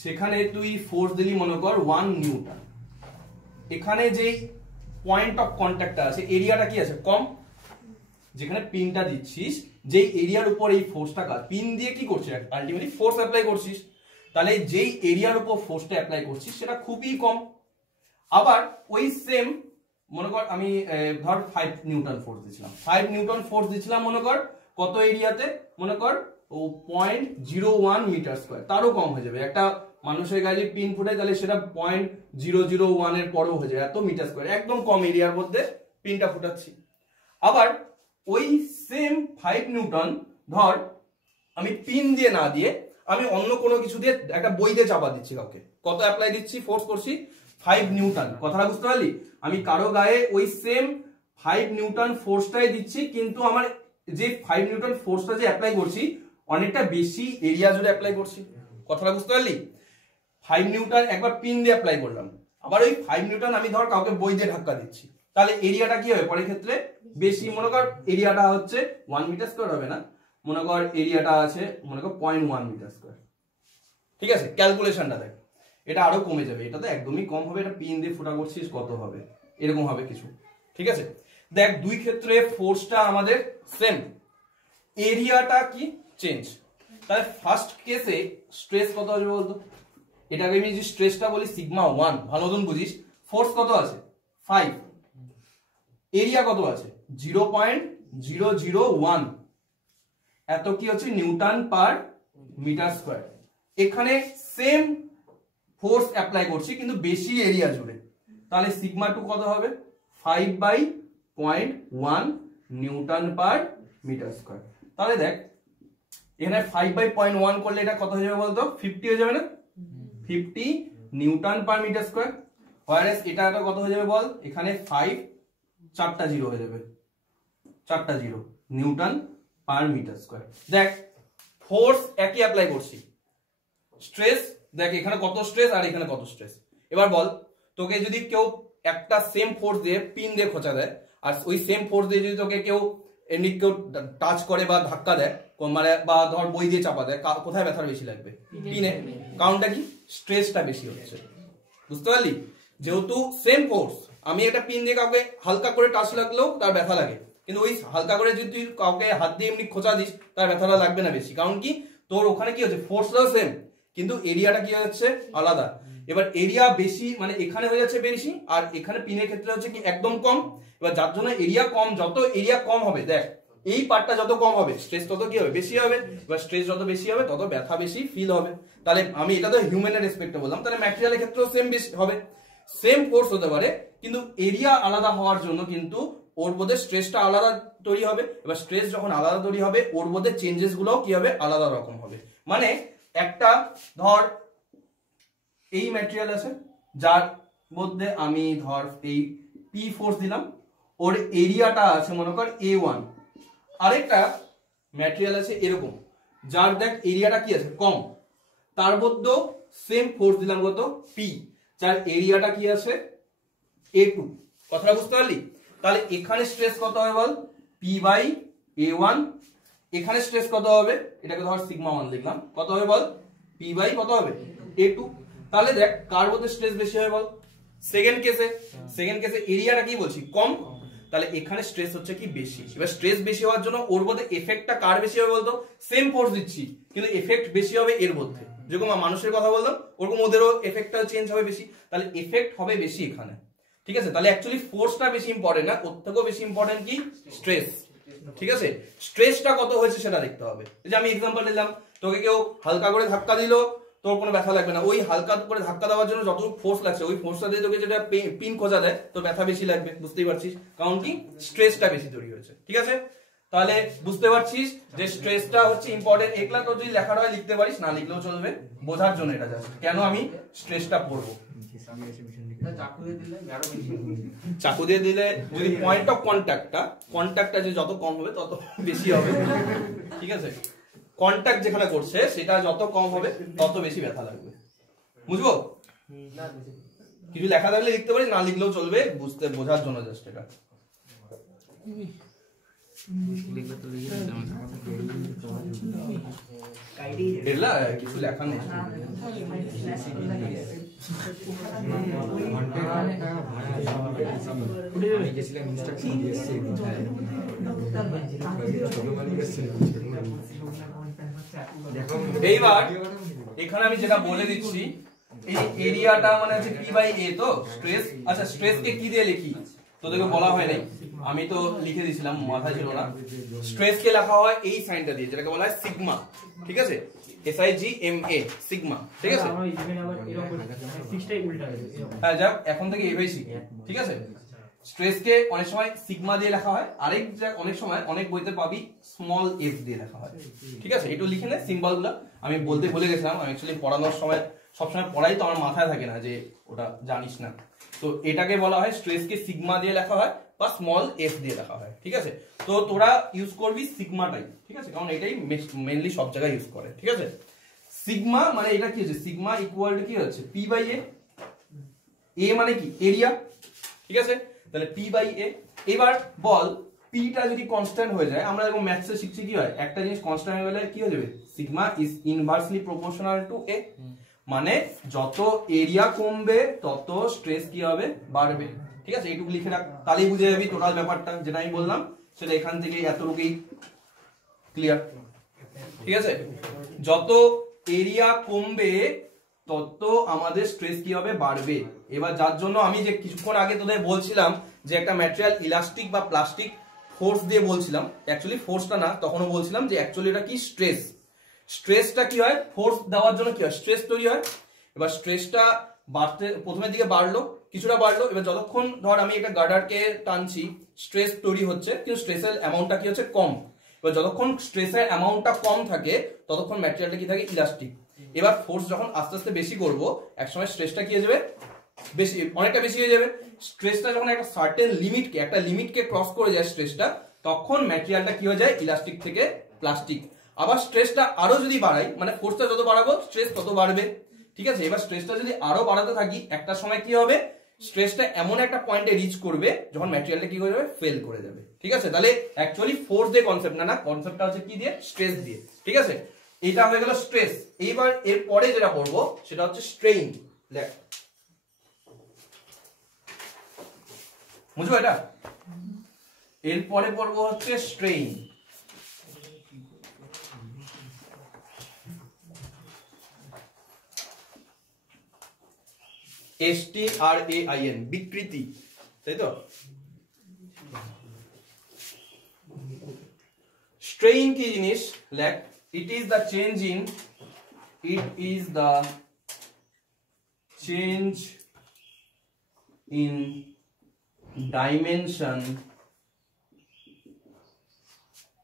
সেখানে তুই ফোর্স দিলি মনে কর 1 নিউটন, এখানে যেই পয়েন্ট অফ কন্ট্যাক্টটা আছে এরিয়াটা কি আছে কম, যেখানে পিনটা দিচ্ছিস যেই এরিয়ার উপর এই ফোর্সটা কাজ, পিন দিয়ে কি করছিস আলটিমেটলি ফোর্স অ্যাপ্লাই করছিস, তাহলে যেই এরিয়ার উপর ফোর্সটা অ্যাপ্লাই করছিস সেটা খুবই কম। আবার ওই সেম মনে কর আমি ধর 5 নিউটন ফোর্স দিছিলাম, 5 নিউটন ফোর্স দিছিলাম মনে কর কত এরিয়াতে, মনে কর 0.01 মিটার স্কয়ার, তারও কম হয়ে যাবে। একটা মানুষের গায়ে পিন ফুটায় তাহলে সেটা 0.001 এর পরেও হয়ে যাবে, এত মিটার স্কয়ার, একদম কম এরিয়ার মধ্যে পিনটা ফুটাচ্ছি। আবার ওই সেম 5 নিউটন ধর আমি পিন দিয়ে না দিয়ে আমি অন্য কোনো কিছু দিয়ে একটা বই দিয়ে চাপা দিচ্ছি, কাউকে কত অ্যাপ্লাই দিচ্ছি ফোর্স করছি 5 নিউটন, কথাটা বুঝতে পারলি। আমি কারো গায়ে ওই সেম 5 নিউটন ফোর্সটাই দিচ্ছি, কিন্তু আমার যে 5 নিউটন ফোর্সটা যে অ্যাপ্লাই করছি অনেকটা বেশি এরিয়া জুড়ে অ্যাপ্লাই করছি, কথাটা বুঝতে পারলি। 5 নিউটন একবার পিন দিয়ে অ্যাপ্লাই করলাম, আবার ওই 5 নিউটন আমি ধর কাউকে বই দিয়ে ধাক্কা দিচ্ছি, তাহলে এরিয়াটা কি হবে পরের ক্ষেত্রে বেশি। মনে কর এরিয়াটা হচ্ছে 1 মিটার স্কয়ার হবে না, মনে কর এরিয়াটা আছে মনে কর 0.1 মিটার স্কয়ার, ঠিক আছে। ক্যালকুলেশনটা দেখ, এটা আরো কমে যাবে, এটা তো একদমই কম হবে, এটা পিন দিয়ে ফুটা করছিস কত হবে এরকম হবে কিছু, ঠিক আছে। দেখ দুই ক্ষেত্রে ফোর্সটা আমাদের সেম, এরিয়াটা কি চেঞ্জ। তাহলে ফার্স্ট কেসে স্ট্রেস কত হবে বলতো, এটাকে আমি যে স্ট্রেসটা বলি সিগমা 1, ভালো মতন বুঝিস। ফোর্স কত আছে 5, এরিয়া কত আছে 0.001, এত কি হচ্ছে নিউটন পার মিটার স্কয়ার। এখানে সেম ফোর্স অ্যাপ্লাই করছি কিন্তু বেশি এরিয়া জুড়ে, তাহলে সিগমা 2 কত হবে 5/0.1 নিউটন পার মিটার স্কয়ার। তাহলে দেখ এখানে 5/0.1 করলে এটা কত হয়ে যাবে বলতো? 50 হয়ে যাবে না? 50 newton per metre square. Whereas এটা কত হয়ে যাবে বল? এখানে 5 চারটা জিরো হয়ে যাবে, চারটা zero newton per metre square. দেখ ফোর্স একই অ্যাপ্লাই করছি, স্ট্রেস দেখ এখানে কত স্ট্রেস আর এখানে কত স্ট্রেস। এবার বল তোকে যদি কেউ একটা সেম ফোর্স দিয়ে পিন দিয়ে খোঁচা দেয় আর ওই সেম ফোর্স দিয়ে যদি তোকে কেউ এমনি কেউ টাচ করে বা ধাক্কা দেয় মানে বা ধর বই দিয়ে চাপা দেয়, কোথায় ব্যথার বেশি লাগবে? পিনে। কারণটা কি? স্ট্রেসটা বেশি হচ্ছে, বুঝতে পারলি? যেহেতু সেম ফোর্স, আমি একটা পিন দিয়ে কাউকে হালকা করে টাচ লাগলেও তার ব্যথা লাগে, কিন্তু ওই হালকা করে যদি তুই কাউকে হাত দিয়ে এমনি খোঁচা দিস তার ব্যথাটা লাগবে না বেশি। কারণ কি? তোর ওখানে কি হচ্ছে, ফোর্সটাও সেম কিন্তু এরিয়াটা কি হচ্ছে আলাদা। এবার এরিয়া বেশি মানে এখানে হয়ে যাচ্ছে বেশি আর এখানে পিনের ক্ষেত্রে হচ্ছে কি একদম কম। এবার যার জন্য এরিয়া কম, যত এরিয়া কম হবে দেখ এই পার্টটা যত কম হবে স্ট্রেস তত কি হবে? বেশি হবে। এবার স্ট্রেস যত বেশি হবে তত ব্যথা বেশি ফিল হবে। তাহলে আমি এটা তো হিউম্যানের রেসপেক্টে বললাম, তাহলে ম্যাটেরিয়ালের ক্ষেত্রেও সেম বেশি হবে, সেম ফোর্স হতে পারে কিন্তু এরিয়া আলাদা হওয়ার জন্য কিন্তু ওর মধ্যে স্ট্রেসটা আলাদা তৈরি হবে। এবার স্ট্রেস যখন আলাদা তৈরি হবে ওর মধ্যে চেঞ্জেস গুলোও কি হবে? আলাদা রকম হবে। মানে একটা ধর এই ম্যাটেরিয়াল আছে যার মধ্যে আমি ধর এই পি ফোর্স দিলাম, ওর এরিয়াটা আছে মনে কর A1। আরেকটা ম্যাটেরিয়াল আছে এরকম যার দেখ এরিয়াটা কি আছে কম, তার মধ্যেও সেম ফোর্স দিলাম কত? পি, যার এরিয়াটা কি আছে A2। কথাটা বুঝতে পারলি? তাহলে এখানে স্ট্রেস কত হবে বল? P/A1। এখানে স্ট্রেস কত হবে? এটাকে ধর সিগমা 1 লিখলাম, কত হবে বল? P/ কত হবে? A2। তাহলে দেখ কার মধ্যে স্ট্রেস বেশি হবে বল? সেকেন্ড কেসে এরিয়াটা কি বলছি কম, তাহলে এখানে স্ট্রেস হচ্ছে কি বেশি। এবার স্ট্রেস বেশি হওয়ার জন্য ওর মধ্যে এফেক্টটা কার বেশি হবে বলতো? সেম ফোর্স দিচ্ছি কিন্তু এফেক্ট বেশি হবে এর মধ্যে। যেরকম মানুষের কথা বললাম ওরকম ওদেরও এফেক্টটা চেঞ্জ হবে বেশি, তাহলে এফেক্ট হবে বেশি এখানে। ঠিক আছে, তাহলে অ্যাকচুয়ালি ফোর্সটা বেশি ইম্পর্টেন্ট না, ওর থেকেও বেশি ইম্পর্টেন্ট কি? স্ট্রেস। ঠিক আছে, স্ট্রেসটা কত হয়েছে সেটা দেখতে হবে। এই যে আমি এক্সাম্পল দিলাম, তোকে কেউ হালকা করে ধাক্কা দিল তোর কোনো ব্যথা লাগবে না, ওই হালকা করে ধাক্কা দেওয়ার জন্য যতটুকু ফোর্স লাগছে ওই ফোর্সটা দিয়ে তোকে যেটা পিন খোঁজা দেয় তোর ব্যথা বেশি লাগবে, বুঝতেই পারছিস? কারণ কি? স্ট্রেসটা বেশি তৈরি হয়েছে। ঠিক আছে, তাহলে বুঝতে পারছিস যে স্ট্রেসটা হচ্ছে ইম্পর্টেন্ট। একলা তো যদি লেখাটা হয় লিখতে পারিস, না লিখলেও চলবে, বোঝার জন্য এটা জাস্ট কেন আমি স্ট্রেসটা পড়বো। চাকু দিয়ে দিলে যদি পয়েন্ট অফ কন্ট্যাক্টটা যে যত কম হবে তত বেশি হবে। ঠিক আছে, কন্ট্যাক্ট যেখানে করছে সেটা যত কম হবে তত বেশি ব্যথা লাগবে, বুঝবো? কিছু লেখা থাকলে লিখতে পারিস, না লিখলেও চলবে, বোঝার জন্য জাস্ট এটা। কিছু লেখা নেই। এইবার এখানে আমি যেটা বলে দিচ্ছি, এই এরিয়াটা মানে হচ্ছে P/A তো স্ট্রেস। আচ্ছা স্ট্রেসকে কি দিয়ে লিখি তোদেরকে বলা হয় নাই, আমি তো লিখে দিয়েছিলাম, মাথায় ছিল না। স্ট্রেসকে লেখা হয় এই সাইনটা দিয়ে যেটাকে বলা হয় সিগমা। ঠিক আছে, SIGMA সিগমা। ঠিক আছে, হ্যাঁ যাক এখন থেকে এভাবেই শিখি। ঠিক আছে, স্ট্রেসকে অনেক সময় সিগমা দিয়ে লেখা হয়, অনেক সময় অনেক বইতে পাবি স্মল f দিয়ে লেখা হয়। ঠিক আছে, একটু লিখে নে সিম্বলগুলো, আমি বলতে ভুলে গেছিলাম। আমি অ্যাকচুয়ালি পড়ানোর সময় সবসময় পড়াই তো আমার মাথায় থাকে না যে ওটা জানিস না। তো এটাকে বলা হয় স্ট্রেসকে সিগমা দিয়ে লেখা হয় বা স্মল f দিয়ে লেখা হয়। ঠিক আছে, তো তোরা ইউজ করবি সিগমাটাই। ঠিক আছে, কারণ এটাই মেইনলি সব জায়গায় ইউজ করে। ঠিক আছে, সিগমা মানে এটা কি হচ্ছে? সিগমা ইকুয়াল টু কি হচ্ছে? P/A। A মানে কি? এরিয়া। ঠিক আছে, তাহলে P/A। এবার বল পিটা যদি কনস্ট্যান্ট হয়ে যায়, আমরা যখন ম্যাথসে শিখছি কি হয়, একটা জিনিস কনস্ট্যান্ট হয়ে গেলে কি হয়ে যাবে? Sigma is inversely proportional to A। মানে যত এরিয়া কমবে তত স্ট্রেস কি হবে? বাড়বে। ঠিক আছে, এইটুকু লিখে রাখ, তাহলেই বুঝে যাবি টোটাল ব্যাপারটা যেটা আমি বললাম সেটা এখান থেকে এতটুকুই ক্লিয়ার। ঠিক আছে, যত এরিয়া কমবে তত আমাদের স্ট্রেস কি হবে? বাড়বে। এবার যার জন্য আমি যে কিছুক্ষণ আগে তোদের বলছিলাম যে একটা ম্যাটেরিয়াল ইলাস্টিক বা প্লাস্টিক ফোর্স দিয়ে বলছিলাম, অ্যাকচুয়ালি ফোর্সটা না, তখনও বলছিলাম যে অ্যাকচুয়ালি এটা কি? স্ট্রেস। স্ট্রেসটা কি হয়? ফোর্স দেওয়ার জন্য কি হয়? স্ট্রেস তৈরি হয়। এবার স্ট্রেসটা বাড়তে প্রথমের দিকে বাড়লো, কিছুটা বাড়লো, এবার যতক্ষণ ধর আমি একটা গার্ডারকে টানছি স্ট্রেস তৈরি হচ্ছে কিন্তু স্ট্রেসের অ্যামাউন্টটা কি হচ্ছে? কম। এবার যতক্ষণ স্ট্রেসের অ্যামাউন্টটা কম থাকে ততক্ষণ ম্যাটেরিয়ালটা কি থাকে, ইলাস্টিক। এবার ফোর্স যখন আস্তে আস্তে বেশি করব, একসময় স্ট্রেসটা কি হয়ে যাবে, বেশি, অনেকটা বেশি হয়ে যাবে। স্ট্রেসটা যখন একটা সার্টেন লিমিটকে ক্রস করে যায় স্ট্রেসটা, তখন ম্যাটেরিয়ালটা কি হয়ে যায়, ইলাস্টিক থেকে প্লাস্টিক। আবার স্ট্রেসটা আরো যদি বাড়াই, মানে ফোর্সটা যত বাড়াবো স্ট্রেস তত বাড়বে, ঠিক আছে। এবার স্ট্রেসটা যদি আরো বাড়াতে থাকি, একটা সময় কি হবে, স্ট্রেসটা এমন একটা পয়েন্টে রিচ করবে যখন ম্যাটেরিয়ালটা কি হয়ে যাবে, ফেল করে যাবে, ঠিক আছে। তাহলে অ্যাকচুয়ালি ফোর্স দিয়ে কনসেপ্ট না, কনসেপ্টটা হচ্ছে কি দিয়ে, স্ট্রেস দিয়ে, ঠিক আছে। এটা হয়ে গেল স্ট্রেস। এইবার এর পরে যেটা পড়বো সেটা হচ্ছে স্ট্রেইন। বুঝবো এটা? এরপরে পড়বো হচ্ছে স্ট্রেইন। STRAIN, বিকৃতি, তাই তো। স্ট্রেইন কি জিনিস, লেখ, it is the change in dimension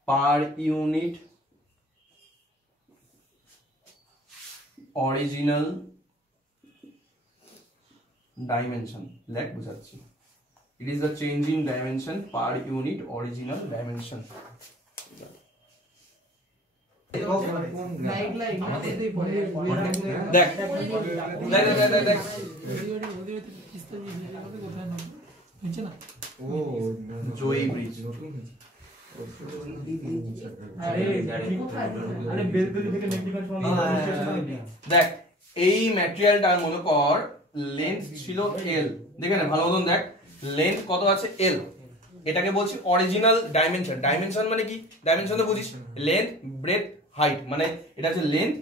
per unit original dimension, লেখ বুঝাচ্ছি। It is the change in dimension per unit original dimension. দেখ জয়ী ব্রিজ, দেখ এই ম্যাটেরিয়ালটার মনে কর লেন্থ ছিল এল, দেখে না ভালো মতন দেখ, লেন্থ কত আছে এল, এটাকে বলছি অরিজিনাল ডাইমেনশন। ডাইমেনশন মানে কি, ডাইমেনশন তো বুঝিস, লেন্থ, ব্রেথ, হাইট, মানে এটা হচ্ছে লেন্থ,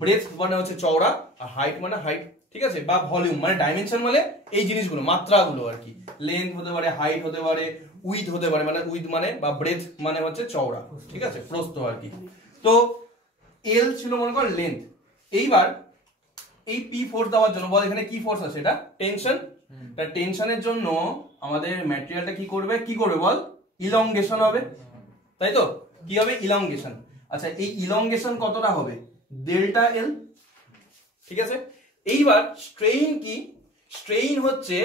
ব্রেথ মানে হচ্ছে চওড়া, আর হাইট মানে হাইট, ঠিক আছে, বা ভলিউম। মানে ডাইমেনশন মানে এই জিনিসগুলো, মাত্রাগুলো আর কি। লেন্থ হতে পারে, হাইট হতে পারে, উইথ হতে পারে, মানে উইথ মানে বা ব্রেথ মানে হচ্ছে চওড়া, ঠিক আছে, প্রস্থ আর কি। তো এল ছিল মনে কর লেন্থ। এইবার এই পি ফোর্স দেওয়ার জন্য বল এখানে কি ফোর্স আছে, এটা টেনশন। তা টেনশনের জন্য আমাদের ম্যাটেরিয়ালটা কি করবে বল, ইলংগেশন হবে, তাই তো। কি হবে, ইলংগেশন। আচ্ছা, এই ইলংগেশন কতটা হবে, ডেল্টা এল, ঠিক আছে। এইবার স্ট্রেইন কি, স্ট্রেইন হচ্ছে,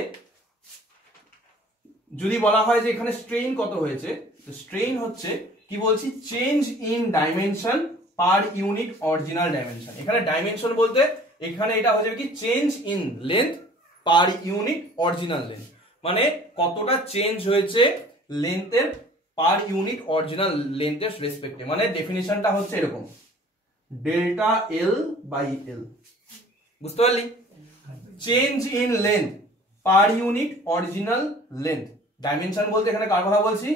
যদি বলা হয় যে এখানে স্ট্রেইন কত হয়েছে, তো স্ট্রেইন হচ্ছে কি বলছি, change in dimension per unit original dimension. এখানে ডাইমেনশন বলতে এখানে এটা হয়ে যাবে কি, change in length per unit original length, মানে কতটা চেঞ্জ হয়েছে লেন্থের পার ইউনিট অরিজিনাল লেন্থের রেসপেক্টে। মানে ডেফিনিশনটা হচ্ছে এরকম, ডেল্টা এল বাই এল, বুঝতে পারলি। Change in length per unit original length, dimension বলতে এখানে কার কথা বলছি,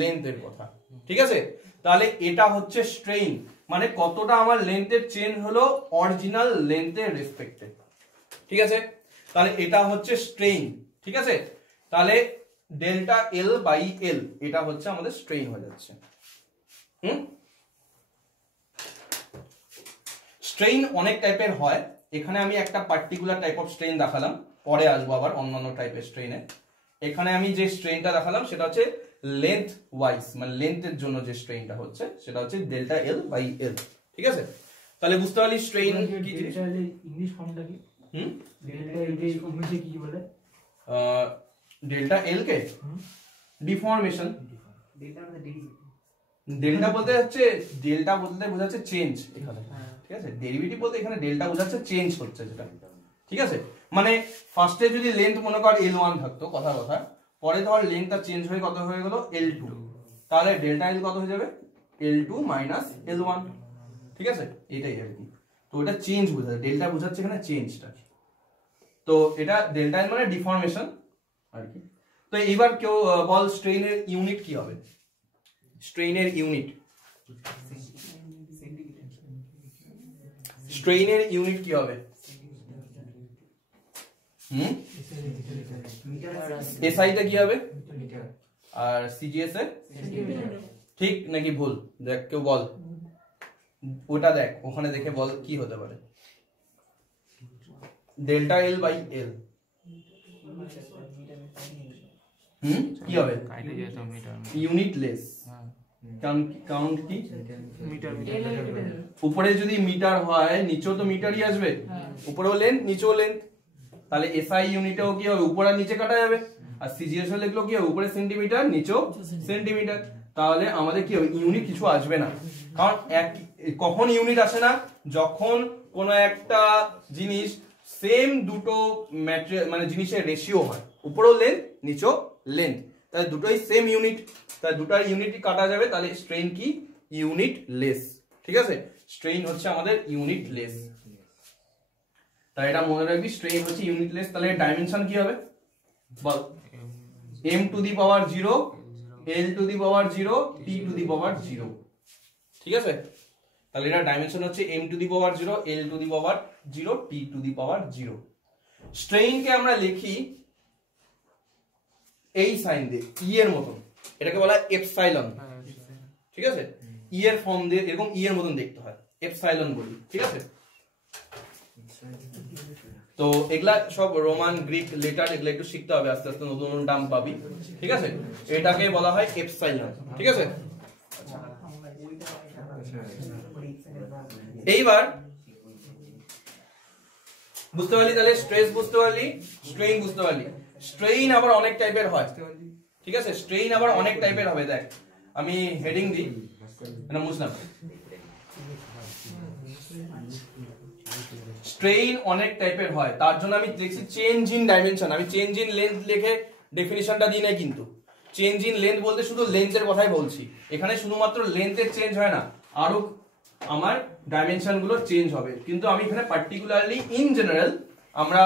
লেন্থের কথা, ঠিক আছে। তাহলে এটা হচ্ছে স্ট্রেইন, মানে কতটা আমার লেন্থের চেঞ্জ হলো অরিজিনাল লেন্থের রেসপেক্টে, ঠিক আছে। তাহলে এটা হচ্ছে স্ট্রেইন, ঠিক আছে। তাহলে ডেল্টা এল বাই এল, এটা হচ্ছে আমাদের স্ট্রেইন হয়ে যাচ্ছে। স্ট্রেইন অনেক টাইপের হয়, এখানে আমি একটা পার্টিকুলার টাইপ অফ স্ট্রেইন দেখালাম, পরে আসবো আবার অন্যান্য টাইপের স্ট্রেইনে। এখানে আমি যে স্ট্রেইনটা দেখালাম সেটা হচ্ছে লেন্থ ওয়াইজ, মানে লেন্থের জন্য যে স্ট্রেইনটা হচ্ছে সেটা হচ্ছে ডেল্টা এল বাই এল, ঠিক আছে। তাহলে বুঝতে পারলি স্ট্রেইন কি জিনিস। ইংলিশ ফর্মটা কি, ডেল্টা এল কে ইংলিশে কি বলে, ডেল্টা এল কে ডিফর্মেশন, ডেল্টা বলতে হচ্ছে, ডেল্টা বলতে বোঝাচ্ছে চেঞ্জ এখানে, ঠিক আছে। ডেরিভেটিভ বলতে এখানে ডেল্টা বোঝাচ্ছে চেঞ্জ হচ্ছে যেটা, ঠিক আছে। মানে ফার্স্টে যদি লেন্থ মনে কর L1 থাকতো, কথা, পরে ধর লেন্থটা চেঞ্জ হয়ে কত হয়ে গেল L2, তাহলে ডেল্টা এল কত হয়ে যাবে, L2 মাইনাস L1, ঠিক আছে, এটাই আর কি। তো এটা চেঞ্জ বোঝাচ্ছে, ডেল্টা বোঝাচ্ছে এখানে চেঞ্জটা, তো এটা ডেল্টা এল মানে ডিফর্মেশন আর কি। তো এইবার কেউ বল স্ট্রেইনের ইউনিট কি হবে, স্ট্রেইনের ইউনিট, স্ট্রেইনের ইউনিট কি হবে, এসআই টা কি হবে, আর সিজিএস এ ঠিক নাকি ভুল, দেখ কেউ বল, ওটা দেখ ওখানে দেখে বল কি হতে পারে, ডেল্টা এল বাই এল কি হবে, ইউনিট লেস, কাউন্ট কি মিটার উপরে যদি মিটার হয় নিচেও তো মিটারই আসবে, উপরেও লেন্থ নিচেও লেন্থ, তাহলে এসআই ইউনিটেও কি হবে উপরে নিচে কাটা যাবে, আর সিজিএস লিখলেও কি হবে উপরে সেন্টিমিটার নিচেও সেন্টিমিটার, তাহলে আমাদের কি হবে ইউনিট কিছু আসবে না। কারণ কখন ইউনিট আসে না, যখন কোনো একটা জিনিস সেম দুটো ম্যাটেরিয়াল মানে জিনিসের রেশিও হয়, উপরেও লেন্থ নিচেও লেন্থ, তাহলে দুটোই সেম ইউনিট, তাহলে দুটার ইউনিট কাটা যাবে, তাহলে স্ট্রেন কি ইউনিট লেস। ঠিক আছে, স্ট্রেন হচ্ছে আমাদের ইউনিট লেস, তাই এটা মনে রাখবি স্ট্রেন হচ্ছে ইউনিট লেস। তাহলে ডাইমেনশন কি হবে বল, m to the power 0, l to the power 0, t to the power 0। ঠিক আছে, তাহলে এটা ডাইমেনশন হচ্ছে m to the power 0, l to the power 0, t to the power 0। Strain কে আমরা লিখি এই সাইন দিয়ে e এর মতন, এটাকে বলা হয় এপসাইলন। ঠিক আছে, e এর ফর্ম দিয়ে এরকম e এর মতন দেখতে হয়, এপসাইলন বলি। ঠিক আছে, তো এগুলা সব রোমান গ্রিক লেটার, এগুলা একটু শিখতে হবে আস্তে আস্তে, নতুন নতুন টার্ম পাবি। ঠিক আছে, এটাকে বলা হয় এপসাইলন। ঠিক আছে, এইবার বুঝতে পারলি, তাহলে স্ট্রেস বুঝতে পারলি, স্ট্রেইন বুঝতে পারলি। স্ট্রেইন আবার অনেক টাইপের হয়। ঠিক আছে, স্ট্রেইন আবার অনেক টাইপের হবে। দেখ আমি হেডিং দিই, এটা মুছলাম। স্ট্রেইন অনেক টাইপের হয়, তার জন্য আমি দেখছি চেঞ্জ ইন ডাইমেনশন। আমি চেঞ্জ ইন লেন্থ লিখে ডেফিনিশনটা দিই না, কিন্তু চেঞ্জ ইন লেন্থ বলতে শুধু লেন্থের কথাই বলছি। এখানে শুধুমাত্র লেন্থের চেঞ্জ হয় না, আরো আমার ডাইমেনশন গুলো চেঞ্জ হবে, কিন্তু আমি এখানে পার্টিকুলারলি ইন জেনারেল আমরা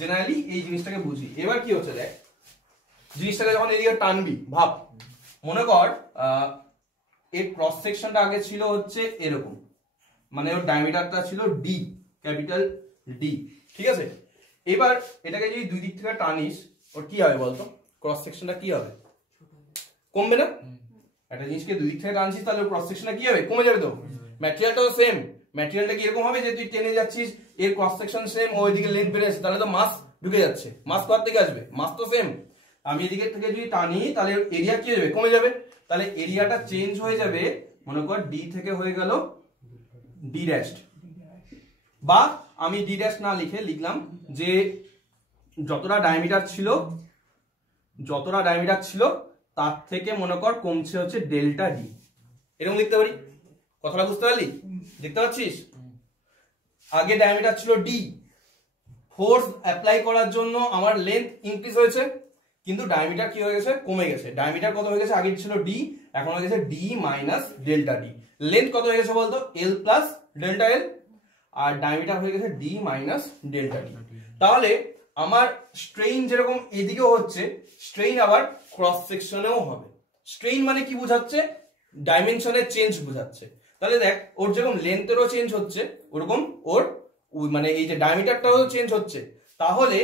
জেনারেলি এই জিনিসটাকে বুঝি। এবার কি হচ্ছে দেখ, জিনিসটাকে যখন এদিকে টানবি, ভাব মনে কর এর ক্রস সেকশনটা আগে ছিল হচ্ছে এরকম, মানে ওর ডায়ামিটারটা ছিল ডি, ক্যাপিটাল ডি। ঠিক আছে, এবার এটাকে যদি দুই দিক থেকে টানিস ওর কি হবে বলতো, ক্রস সেকশনটা কি হবে, কমবে না? একটা জিনিসকে দুই দিক থেকে টানছিস তাহলে ক্রস সেকশনটা কি হবে, কমে যাবে। তো ম্যাটেরিয়ালটা তো সেম, ম্যাটেরিয়ালটা কি এরকম হবে যে তুই টেনে যাচ্ছিস, এর ক্রস সেকশন সেম, ওইদিকে লেন্থ বেড়ে যাচ্ছে, তাহলে তো মাস ঢুকে যাচ্ছে। মাস কোথা থেকে আসবে, মাস তো সেম। আমি এদিকে থেকে যদি টানি তাহলে এরিয়া কি হয়ে যাবে, কমে যাবে। তাহলে এরিয়াটা চেঞ্জ হয়ে যাবে, মনে কর ডি থেকে হয়ে গেল ডি ড্যাশ, বা আমি ডি ড্যাশ না লিখে লিখলাম যে যতটা ডায়ামিটার ছিল তার থেকে মনে কর কমছে হচ্ছে ডেল্টা ডি, এরকম লিখতে পারি। কথাটা বুঝতে পারলি, দেখতে পাচ্ছিস? আগে ডায়ামিটার ছিল ডি, ফোর্স অ্যাপ্লাই করার জন্য আমার লেন্থ ইনক্রিজ হয়েছে, কিন্তু ডায়ামিটার কি হয়ে গেছে, কমে গেছে। ডায়ামিটার কত হয়ে গেছে, আগে ছিল ডি, এখন হয়ে গেছে D minus delta D. Length কত হয়ে গেছে বলতো, এল প্লাস ডেল্টা এল, আর ডায়ামিটার হয়ে গেছে ডি মাইনাস ডেল্টা ডি। তাহলে আমার স্ট্রেইন যেরকম এদিকেও হচ্ছে, স্ট্রেইন আবার ক্রস সেকশনেও হবে। স্ট্রেইন মানে কি বোঝাচ্ছে, ডাইমেনশনের চেঞ্জ বোঝাচ্ছে। তাহলে দেখ ওর যেরকম লেন্থেরও চেঞ্জ হচ্ছে, ওরকম ওর মানে এই যে ডায়ামিটারটাও চেঞ্জ হচ্ছে। তাহলে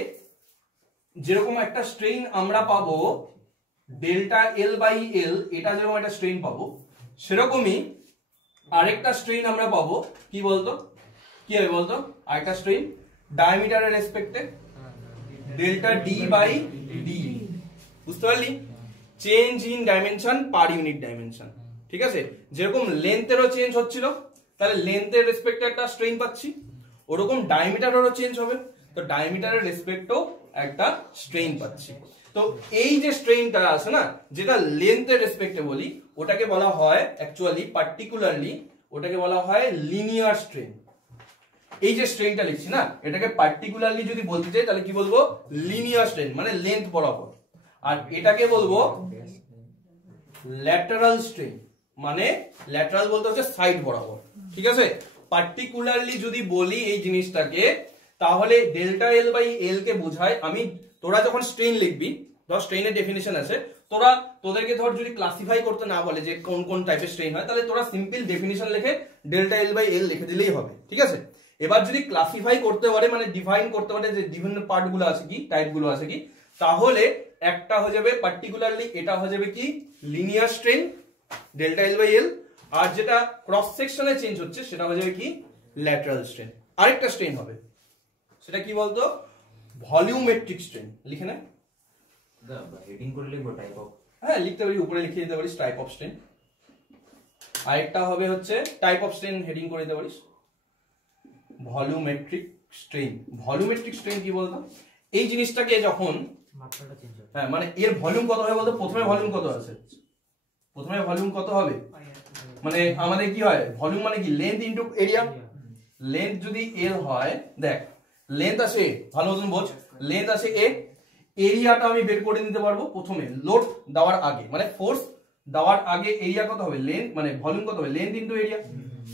যেরকম একটা স্ট্রেইন আমরা পাবো ডেল্টা এল বাই এল, এটা যেরকম একটা স্ট্রেইন পাবো, সেরকমই আরেকটা স্ট্রেইন আমরা পাবো কি বলতো, কি হবে বলতো, আরেকটা স্ট্রেইন ডায়ামিটারের রেসপেক্টে ডেল্টা ডি বাই ডি। বুঝতে পারলি, change in dimension per unit dimension. ঠিক আছে, যেরকম লেন্থেরও চেঞ্জ হচ্ছিল, তাহলে লেন্থের রেসপেক্টে একটা স্ট্রেইন পাচ্ছি, ওরকম ডায়ামিটারেরও চেঞ্জ হবে, তো ডায়ামিটারের রেসপেক্টেও একটা স্ট্রেইন পাচ্ছি। তো এই যে স্ট্রেইনটা আছে না, যেটা লেন্থের রেসপেক্টে বলি, ওটাকে বলা হয় অ্যাকচুয়ালি পার্টিকুলারলি ওটাকে বলা হয় লিনিয়ার স্ট্রেইন। এই যে স্ট্রেইনটা লিখছি না, এটাকে পার্টিকুলারলি যদি বলতে চাই তাহলে কি বলবো, লিনিয়ার স্ট্রেইন, মানে লেন্থ বরাবর। আর এটাকে বলবো ল্যাটারাল স্ট্রেইন, মানে ল্যাটারাল বলতে হচ্ছে সাইড বরাবর। ঠিক আছে, পার্টিকুলারলি যদি বলি এই জিনিসটাকে, তাহলে ডেল্টা এল বাই এল কে বোঝায়, আমি তোরা যখন স্ট্রেইন লিখবি, ধর স্ট্রেইনের ডেফিনিশন আছে, তোদেরকে ধর যদি ক্লাসিফাই করতে না বলে যে কোন কোন টাইপের স্ট্রেইন হয়, তাহলে তোরা সিম্পল ডেফিনিশন লিখে ডেল্টা এল বাই এল লিখে দিলেই হবে। ঠিক আছে, এবার যদি ক্লাসিফাই করতে পারে, মানে ডিফাইন করতে পারে যে বিভিন্ন পার্ট গুলো আছে কি, টাইপ গুলো আছে কি, তাহলে একটা হয়ে যাবে পার্টিকুলারলি, এটা হয়ে যাবে কি linear strain delta L by L, আর যেটা ক্রস সেকশনে চেঞ্জ হচ্ছে সেটা হয়ে যাবে কি ল্যাটারাল স্ট্রেইন। আরেকটা স্ট্রেইন হবে, সেটা কি বলতো, ভলিউমেট্রিক স্ট্রেইন। লিখে নে, হেডিং করে লিখবো টাইপ অফ, হ্যাঁ লিখতে পারি, উপরে লিখে দিতে পারিস টাইপ অফ স্ট্রেইন। আরেকটা হবে হচ্ছে টাইপ অফ স্ট্রেন, হেডিং করে দিতে পারিস ভলিউমেট্রিক স্ট্রেন। ভলিউমেট্রিক স্ট্রেন কি বলতো, এই জিনিসটাকে যখন মাত্রাটা চেঞ্জ হবে। হ্যাঁ মানে এর ভলিউম কত হবে বলতো, প্রথমে ভলিউম কত আছে, প্রথমে ভলিউম কত হবে, মানে আমাদের কি হয় ভলিউম মানে কি লেন্থ ইনটু এরিয়া। লেন্থ যদি এল হয়, দেখ লেন্থ আছে এ, ভালো মতন বোঝ, লেন্থ আছে এ, এরিয়াটা আমি বের করে নিতে পারবো প্রথমে লোড দেওয়ার আগে, মানে ফোর্স দেওয়ার আগে এরিয়া কত হবে, লেন্থ মানে ভলিউম কত হবে, লেন্থ ইনটু এরিয়া।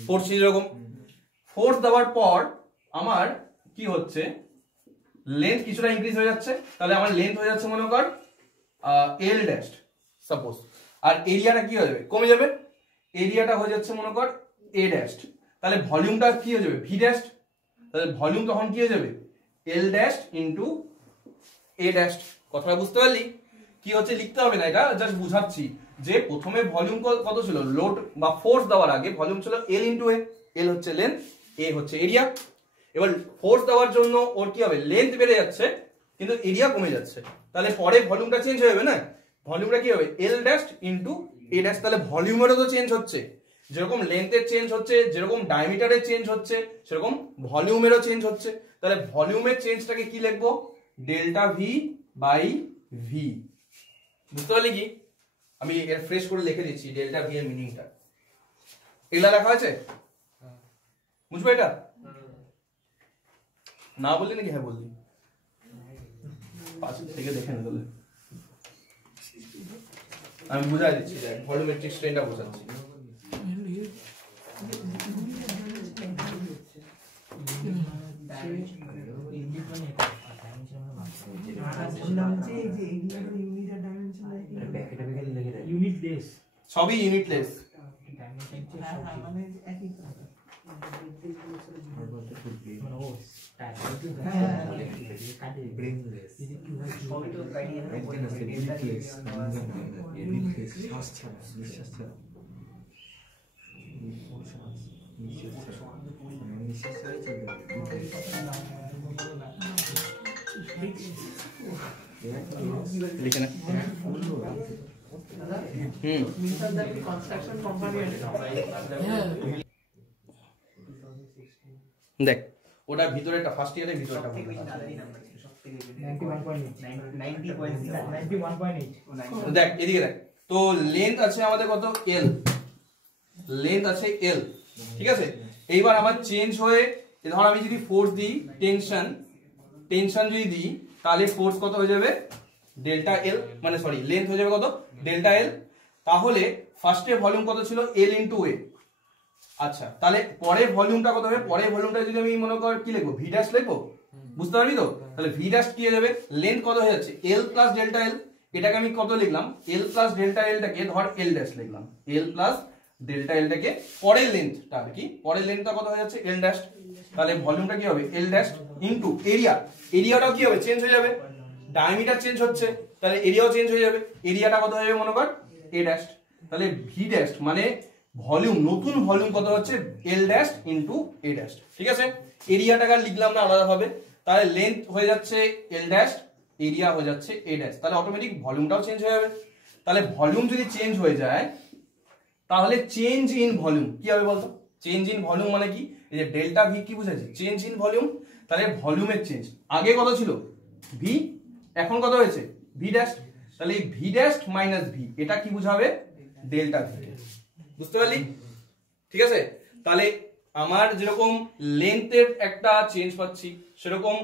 ফোর্স এরকম, ফোর্স দেওয়ার পর আমার কি হচ্ছে লেন্থ কিছুটা ইনক্রিজ হয়ে যাচ্ছে, তাহলে আমার লেন্থ হয়ে যাচ্ছে মনে কর এল ড্যাশ সাপোজ, আর এরিয়াটা কি হয়ে যাবে, কমে যাবে, এরিয়াটা হয়ে যাচ্ছে মনে কর এ ড্যাশ, তাহলে ভলিউমটা কি হয়ে যাবে ভি ড্যাশ, তাহলে ভলিউম তখন কি হয়ে যাবে এল ড্যাশ ইনটু এ ড্যাশ। কথাটা বুঝতে পারলি? কি হচ্ছে লিখতে হবে না, এটা জাস্ট বুঝাচ্ছি যে প্রথমে ভলিউম কত ছিল, লোড বা ফোর্স দেওয়ার আগে ভলিউম ছিল এল ইনটু এ, এল হচ্ছে লেন্থ, এ হচ্ছে এরিয়া। এবার ফোর্স দেওয়ার জন্য ওর কি হবে, লেন্থ বেড়ে যাচ্ছে কিন্তু এরিয়া কমে যাচ্ছে, তাহলে পরে ভলিউমটা চেঞ্জ হয়ে যাবে না, ভলিউমটা কি হবে এল ড্যাশ ইনটু এ ড্যাশ। তাহলে ভলিউমেরও তো চেঞ্জ হচ্ছে, যেরকম লেন্থের চেঞ্জ হচ্ছে, যেরকম ডায়ামিটারের চেঞ্জ হচ্ছে, সেরকম ভলিউমেরও চেঞ্জ হচ্ছে। তাহলে ভলিউমের চেঞ্জটাকে কি লিখবো, ডেল্টা ভি বাই ভি। বুঝতে পারলি কি, আমি এর ফ্রেশ করে লিখে দিচ্ছি ডেল্টা ভি এর মিনিংটা, এগুলা লেখা আছে, বুঝবে এটা? না বললি নাকি হ্যাঁ বললি, পাশে থেকে দেখে না তাহলে আমি বুঝাই দিচ্ছি, ভলিউমেট্রিক স্ট্রেনটা বোঝাচ্ছি। ইউনিটলেস, সবই ইউনিটলেস। লিখে না দেখ ওটা ভিতরেটা ফার্স্ট ইয়ারের ভিতরেটা দেখ এদিকে দেখ, তো লেন্থ আছে আমাদের কত এল, লেন্থ আছে এল, ঠিক আছে। এইবার আমার চেঞ্জ হয়ে ধর আমি যদি ফোর্স দিই টেনশন, টেনশন যদি দিই তাহলে ফোর্স কত হয়ে যাবে ডেল্টা এল, মানে সরি লেন্থ হয়ে যাবে কত ডেল্টা এল। তাহলে ফার্স্টে ভলিউম কত ছিল এল ইনটু এ, আচ্ছা তাহলে পরে ভলিউমটা কত হবে, পরে ভলিউমটা যদি আমি মনে কর কি লিখবো ভি ড্যাশ লিখবো, বুঝতে পারবি তো? তাহলে ভি ড্যাশ কি হয়ে যাবে, লেন্থ কত হয়ে যাচ্ছে এল প্লাস ডেল্টা এল, এটাকে আমি কত লিখলাম এল প্লাস ডেল্টা এলটাকে ধর এল ড্যাশ লিখলাম, এল প্লাস ডেল্টা এলটাকে পরের লেন্থটা আর কি, পরের লেন্থটা কত হয়ে যাচ্ছে এল ড্যাশ, তাহলে ভলিউমটা কি হবে এল ড্যাশ ইনটু এরিয়া, এরিয়াটাও কি হবে চেঞ্জ হয়ে যাবে, ডায়ামিটার চেঞ্জ হচ্ছে তাহলে এরিয়াও চেঞ্জ হয়ে যাবে, এরিয়াটা কত হয়ে যাবে মনে কর এ ড্যাশ, তাহলে ভি ড্যাশ মানে ভলিউম, নতুন ভলিউম কত হচ্ছে এল ড্যাশ ইনটু এ ড্যাশ, ঠিক আছে। এরিয়াটাকে লিখলাম না আলাদা ভাবে, তাহলে লেন্থ হয়ে যাচ্ছে এল ড্যাশ, এরিয়া হয়ে যাচ্ছে এ ড্যাশ, তাহলে অটোমেটিক ভলিউমটাও চেঞ্জ হয়ে যাবে। তাহলে ভলিউম যদি চেঞ্জ হয়ে যায় তাহলে চেঞ্জ ইন ভলিউম কি হবে বলতো, চেঞ্জ ইন ভলিউম মানে কি, এই যে ডেল্টা ভি কি বুঝাচ্ছি চেঞ্জ ইন ভলিউম, তাহলে ভলিউমের চেঞ্জ, আগে কত ছিল ভি এখন কত হয়েছে ভি ড্যাশ, তাহলে এই ভি ড্যাশ মাইনাস ভি এটা কি বুঝাবে ডেল্টা ভি, বুঝতে পারলি? ঠিক আছে, তাহলে আমার যেরকম লেন্থের একটা চেঞ্জ পাচ্ছি, সেরকম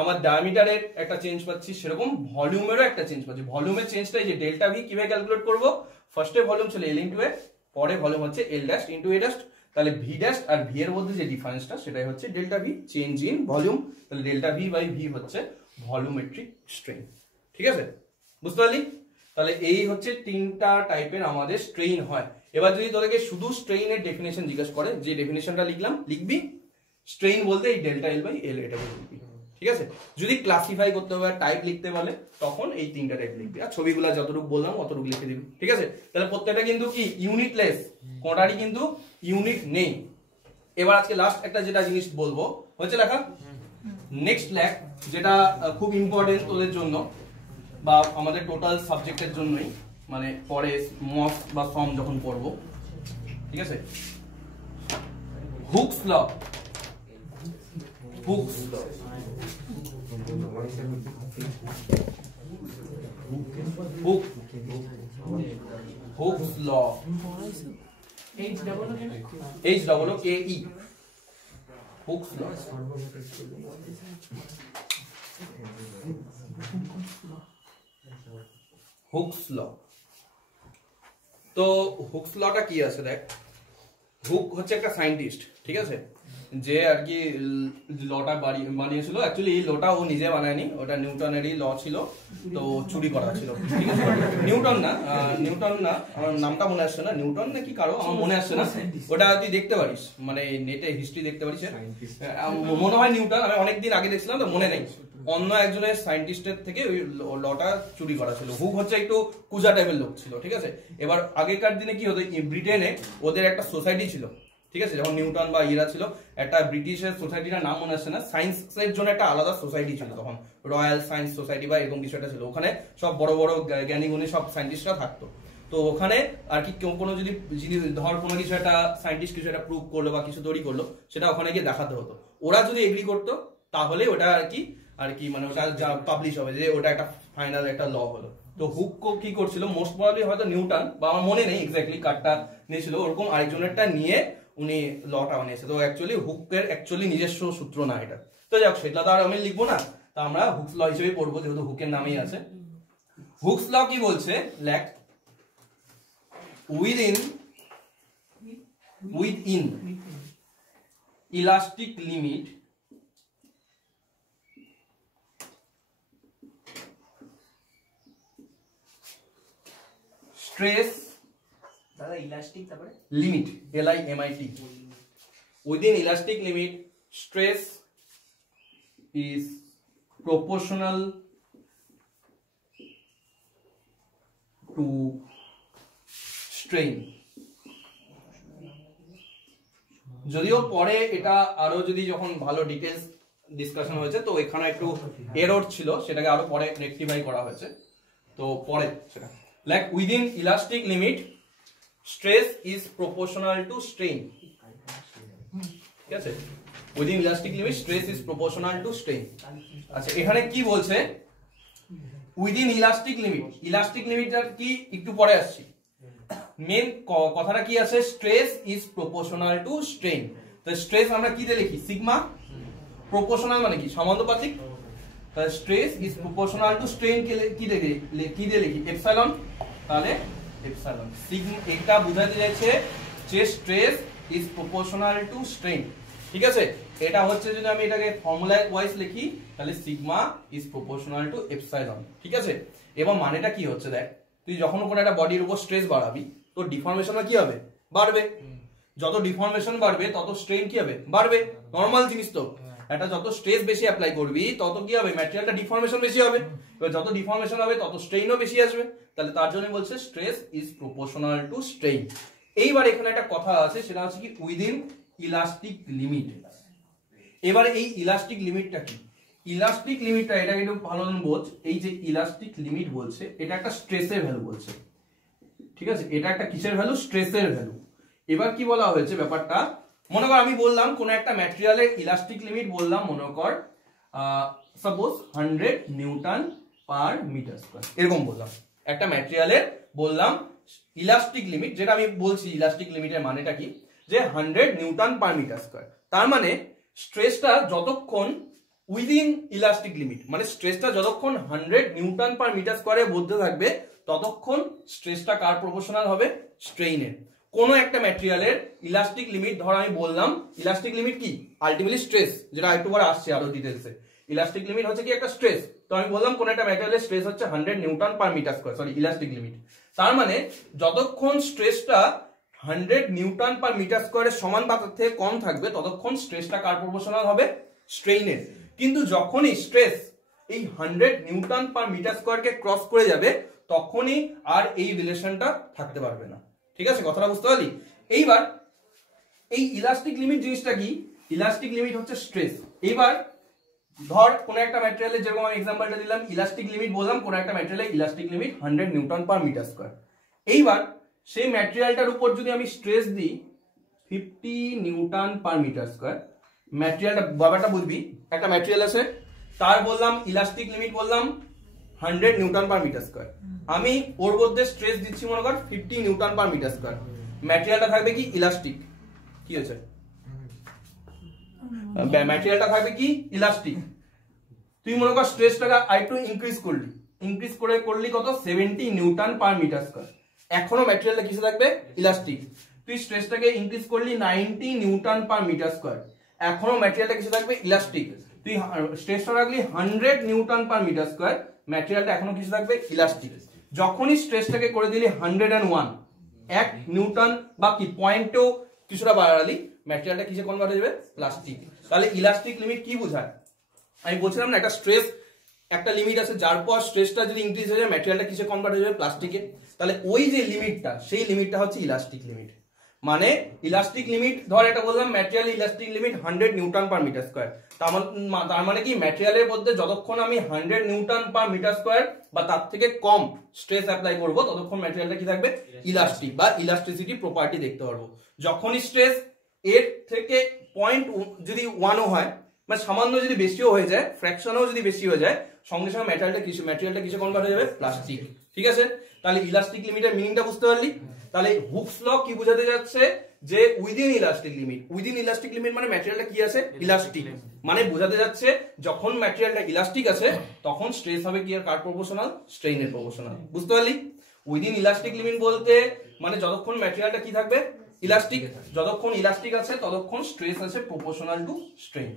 আমার ডায়ামিটারের একটা চেঞ্জ পাচ্ছি, সেরকম ভলিউমেরও একটা চেঞ্জ পাচ্ছি। ভলিউমের চেঞ্জটা এই যে ডেল্টা ভি কিভাবে ক্যালকুলেট করব, ফার্স্টে ভলিউম ছিল এল ইনটু এ, পরে ভলিউম হচ্ছে এল ড্যাশ ইনটু এ ড্যাশ, তাহলে ভি ড্যাশ আর ভি এর মধ্যে যে ডিফারেন্সটা সেটাই হচ্ছে delta V, change in volume, তাহলে ডেল্টা ভি বাই ভি হচ্ছে ভলিউমেট্রিক স্ট্রেন, ঠিক আছে বুঝতে পারলি? তাহলে এই হচ্ছে তিনটা টাইপের আমাদের স্ট্রেইন হয়। এবার যদি তোদেরকে শুধু স্ট্রেইনের ডেফিনেশন জিজ্ঞাসা করে, যে ডেফিনেশনটা লিখলাম লিখবি, স্ট্রেইন বলতে এই ডেল্টা এল বাই এল এটাকে লিখবি, ঠিক আছে। যদি ক্লাসিফাই করতে হবে টাইপ লিখতে বলে তখন এই তিনটা টাইপ লিখবি, আর ছবিগুলো যতটুকু বললাম অতটুকু লিখে দিবি, ঠিক আছে। তাহলে প্রত্যেকটা কিন্তু কি ইউনিটলেস, কোনটারই কিন্তু ইউনিট নেই। এবার আজকে লাস্ট একটা যেটা জিনিস বলবো হচ্ছে লেখা নেক্সট ল্যাক, যেটা খুব ইম্পর্টেন্ট তোদের জন্য বা আমাদের টোটাল সাবজেক্টের জন্যই, মানে পরে মস বা সম যখন পড়বো ঠিক আছে, হুকস ল, হুকস ল, হুকস ল, HOOKE, হুকস ল। হুকস ল, তো হুকস লটা কি আছে দেখ, হুক হচ্ছে একটা সায়েন্টিস্ট, ঠিক আছে, যে আর কি লটা বানিয়েছিল। অ্যাকচুয়ালি এই লটা ও নিজে বানায়নি, ওটা নিউটনেরই ল ছিল, তো চুরি করা ছিল, ঠিক আছে। নিউটন না, আমার নামটা মনে আসছে না, নিউটন না কি কারো আমার মনে আসছে না, ওটা তুই দেখতে পারিস, মানে নেটে হিস্ট্রি দেখতে পারিস, মনে হয় নিউটন, আমি অনেকদিন আগে দেখছিলাম তো মনে নেই, অন্য একজনের সায়েন্টিস্টের থেকে ওই লটা চুরি করা ছিল। হুক হচ্ছে একটু কুজা টাইপের লোক ছিল, ঠিক আছে। এবার আগেকার দিনে কি হতো, ব্রিটেনে ওদের একটা সোসাইটি ছিল, ঠিক আছে, যখন নিউটন বা ইরা ছিল, একটা ব্রিটিশের সোসাইটিটার নাম মনে আসছে না, সায়েন্সের জন্য একটা আলাদা সোসাইটি ছিল তখন, রয়্যাল সায়েন্স সোসাইটি বা এরকম কিছু একটা ছিল, ওখানে সব বড় বড় জ্ঞানী গুণী সব সায়েন্টিস্টরা থাকতো। তো ওখানে আর কি কেউ কোনো যদি ধর কোনো কিছু একটা সায়েন্টিস্ট কিছু একটা প্রুভ করলো বা কিছু তৈরি করলো, সেটা ওখানে গিয়ে দেখাতে হতো, ওরা যদি এগ্রি করতো তাহলে ওটা আর কি মানে ওটা যা পাবলিশ হবে, যে ওটা একটা ফাইনাল একটা ল হলো। তো হুক কি করছিল, মোস্ট প্রবাবলি হয়তো নিউটন, বা আমার মনে নেই এক্স্যাক্টলি কারটা নিয়েছিল, ওরকম আরেকজনেরটা নিয়ে উনি লটা বানিয়েছে। তো অ্যাকচুয়ালি হুকের অ্যাকচুয়ালি নিজস্ব সূত্র না এটা, তো যাক সেটা তো আর আমি লিখবো না, তো আমরা হুকস ল হিসেবে পড়বো, যেহেতু হুকের নামেই আছে। হুকস ল কি বলছে, লেখ উইদিন ইলাস্টিক লিমিট স্ট্রেস দাদা ইলাস্টিক তারপরে limit, LIMIT, within elastic limit stress is proportional to strain। যদিও পরে এটা আরো যদি যখন ভালো ডিটেইলস ডিসকাশন হয়েছে, তো এখানে একটু এরর ছিল, সেটাকে আরো পরে রেকটিফাই করা হয়েছে, তো পরে সেটা like within elastic limit stress is proportional to strain, ঠিক আছে, within elastic limit stress is proportional to strain. আচ্ছা এখানে কি বলছে, উইদিন ইলাস্টিক লিমিট, ইলাস্টিক লিমিটটা কি একটু পরে আসছি, মেন কথাটা কি আছে, stress is proportional to strain. তো স্ট্রেস আমরা কি দিয়ে লিখি, সিগমা, প্রপোর্শনাল মানে কি সমানুপাতিক, তাহলে stress is proportional to strain কি দিয়ে লিখি, এপসাইলন, তাহলে এপসাইলন সিগমা, এটা বোঝাতে চাইছে যে stress is proportional to strain, ঠিক আছে। এটা হচ্ছে যদি আমি এটাকে ফর্মুলা ওয়াইজ লিখি, তাহলে sigma is proportional to epsilon, ঠিক আছে। এবার মানেটা কি হচ্ছে দেখ, তুই যখন কোনো একটা বডির উপর স্ট্রেস বাড়াবি, তো ডিফর্মেশনটা কি হবে, বাড়বে, যত ডিফর্মেশন বাড়বে তত স্ট্রেন কি হবে, বাড়বে, নরমাল জিনিস তো, এটা যত স্ট্রেস বেশি অ্যাপ্লাই করবি তত কি হবে, ম্যাটেরিয়ালটা ডিফর্মেশন বেশি হবে, এবার যত ডিফর্মেশন হবে তত স্ট্রেইনও বেশি আসবে, তাহলে তার জন্য বলছে stress is proportional to strain. এইবার এখানে একটা কথা আছে, সেটা হচ্ছে কি উইদিন ইলাস্টিক লিমিট। এবার এই ইলাস্টিক লিমিটটা কি, ইলাস্টিক লিমিটটা এটা একটু ভালো বোঝ, এই যে ইলাস্টিক লিমিট বলছে এটা একটা স্ট্রেসের ভ্যালু বলছে, ঠিক আছে, এটা একটা কিসের ভ্যালু, স্ট্রেসের ভ্যালু। এবার কি বলা হয়েছে ব্যাপারটা, মনে কর আমি বললাম কোন একটা ম্যাটেরিয়ালের ইলাস্টিক লিমিট বললাম, মনে কর suppose 100 newton per metre square, এরকম বললাম একটা ম্যাটেরিয়ালের, বললাম ইলাস্টিক লিমিট, যেটা আমি বলছি ইলাস্টিক লিমিটের মানেটা কি, যে 100 নিউটন পার মিটার স্কয়ার, তার মানে স্ট্রেসটা যতক্ষণ উইদিন ইলাস্টিক লিমিট, মানে স্ট্রেসটা যতক্ষণ 100 নিউটন পার মিটার স্কয়ারের মধ্যে থাকবে, ততক্ষণ স্ট্রেসটা কার প্রপোর্শনাল হবে, স্ট্রেইনের। কোনো একটা ম্যাটেরিয়ালের ইলাস্টিক লিমিট, ধর আমি বললাম ইলাস্টিক লিমিট কি, আলটিমেটলি স্ট্রেস, যেটা একটু পরে আসছে আরো ডিটেইলসে, ইলাস্টিক লিমিট হচ্ছে কি একটা স্ট্রেস, তো আমি বললাম কোন একটা ম্যাটেরিয়ালের স্ট্রেস হচ্ছে 100 newton per metre square, sorry elastic limit, তার মানে যতক্ষণ স্ট্রেসটা 100 নিউটন পার মিটার স্কয়ারের সমান বা তার থেকে কম থাকবে, ততক্ষণ স্ট্রেসটা কার প্রপোর্শনাল হবে, স্ট্রেইনের। কিন্তু যখনই স্ট্রেস এই 100 নিউটন পার মিটার স্কয়ারকে ক্রস করে যাবে, তখনই আর এই রিলেশনটা থাকতে পারবে না, ঠিক আছে, কথাটা বুঝতে পারলি। এইবার এই ইলাস্টিক লিমিট জিনিসটা কি, ইলাস্টিক লিমিট হচ্ছে স্ট্রেস। এইবার ধর কোন একটা ম্যাটেরিয়ালের, যেরকম আমি এক্সাম্পলটা দিলাম, ইলাস্টিক লিমিট বললাম কোন একটা ম্যাটেরিয়ালের elastic limit 100 newton per metre square. এইবার সেই ম্যাটেরিয়ালটার উপর যদি আমি স্ট্রেস দিই 50 নিউটন পার মিটার স্কয়ার, ম্যাটেরিয়ালটা ব্যাপারটা বুঝবি, একটা ম্যাটেরিয়াল আছে, তার বললাম ইলাস্টিক লিমিট বললাম 100 নিউটন পার মিটার স্কয়ার, আমি ওর মধ্যে স্ট্রেস দিচ্ছি মনে কর 50 নিউটন পার মিটার স্কয়ার, ম্যাটেরিয়ালটা থাকবে কি ইলাস্টিক, কি হয়েছে ম্যাটেরিয়ালটা থাকবে কি ইলাস্টিক, তুই মনে কর স্ট্রেসটাকে আরেকটু ইনক্রিজ করলি কত 70 নিউটন পার মিটার স্কয়ার, এখনো ম্যাটেরিয়ালটা কিসে থাকবে ইলাস্টিক, তুই স্ট্রেসটাকে ইনক্রিজ করলি 90 নিউটন পার মিটার স্কয়ার, এখনো ম্যাটেরিয়ালটা কিসে থাকবে ইলাস্টিক, তুই স্ট্রেসটা রাখলি 100 নিউটন পার মিটার স্কয়ার, ম্যাটেরিয়ালটা এখনো কিসে থাকবে ইলাস্টিক, যখনই স্ট্রেসটাকে করে দিলি 101 1 নিউটন বা কি পয়েন্টেও কিছুটা বাড়ালি, ম্যাটেরিয়ালটা কিসে কনভার্ট হয়ে যাবে প্লাস্টিক। তাহলে ইলাস্টিক লিমিট কি বোঝায়, আমি বলছিলাম না একটা স্ট্রেস একটা লিমিট আছে, যার পর স্ট্রেসটা যদি ইনক্রিজ হয়ে যায় ম্যাটেরিয়ালটা কিসে কনভার্ট হয়ে যাবে প্লাস্টিকে, তাহলে ওই যে লিমিটটা সেই লিমিটটা হচ্ছে ইলাস্টিক লিমিট। মানে ইলাস্টিক লিমিট ধর এটা বললাম material elastic limit 100 newton per metre square, তার মানে কি ম্যাটেরিয়ালের মধ্যে যতক্ষণ আমি 100 নিউটন পার মিটার স্কয়ার বা তার থেকে কম স্ট্রেস অ্যাপ্লাই করব ততক্ষণ ম্যাটেরিয়ালটা কি থাকবে ইলাস্টিক বা ইলাস্টিসিটি প্রপার্টি দেখতে পারবো। যখনই স্ট্রেস এর থেকে পয়েন্ট যদি 1ও হয় মানে সামান্য যদি বেশিও হয়ে যায়, ফ্র্যাকশনও যদি বেশি হয়ে যায়, সঙ্গে সঙ্গে ম্যাটেরিয়ালটা কিসে কনভার্ট হয়ে যাবে প্লাস্টিক। ঠিক আছে, তাহলে ইলাস্টিক লিমিটের মিনিংটা বুঝতে পারলি। তাহলে হুকস ল কি বোঝাতে যাচ্ছে যে উইদিন ইলাস্টিক লিমিট মানে ম্যাটেরিয়ালটা কি আছে ইলাস্টিক, মানে বোঝাতে যাচ্ছে যখন ম্যাটেরিয়ালটা ইলাস্টিক আছে তখন স্ট্রেস হবে কি আর কার প্রপোর্শনাল স্ট্রেইনের প্রপোর্শনাল, বুঝতে পারলি। উইদিন ইলাস্টিক লিমিট বলতে মানে যতক্ষণ ম্যাটেরিয়ালটা কি থাকবে ইলাস্টিক, যতক্ষণ ইলাস্টিক আছে ততক্ষণ স্ট্রেস আছে প্রপোর্শনাল টু স্ট্রেইন।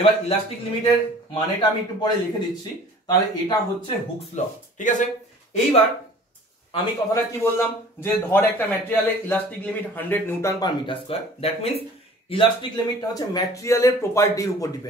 এবার ইলাস্টিক লিমিটের মানেটা আমি একটু পরে লিখে দিচ্ছি, তাহলে এটা হচ্ছে হুকস ল। ঠিক আছে, এইবার আমি কথাটা কি বললাম যে ধর একটা ম্যাটেরিয়ালের elastic limit 100 newton per metre square, that means elastic লিমিটটা হচ্ছে ম্যাটেরিয়ালের প্রপার্টির উপর ডিপেন্ড।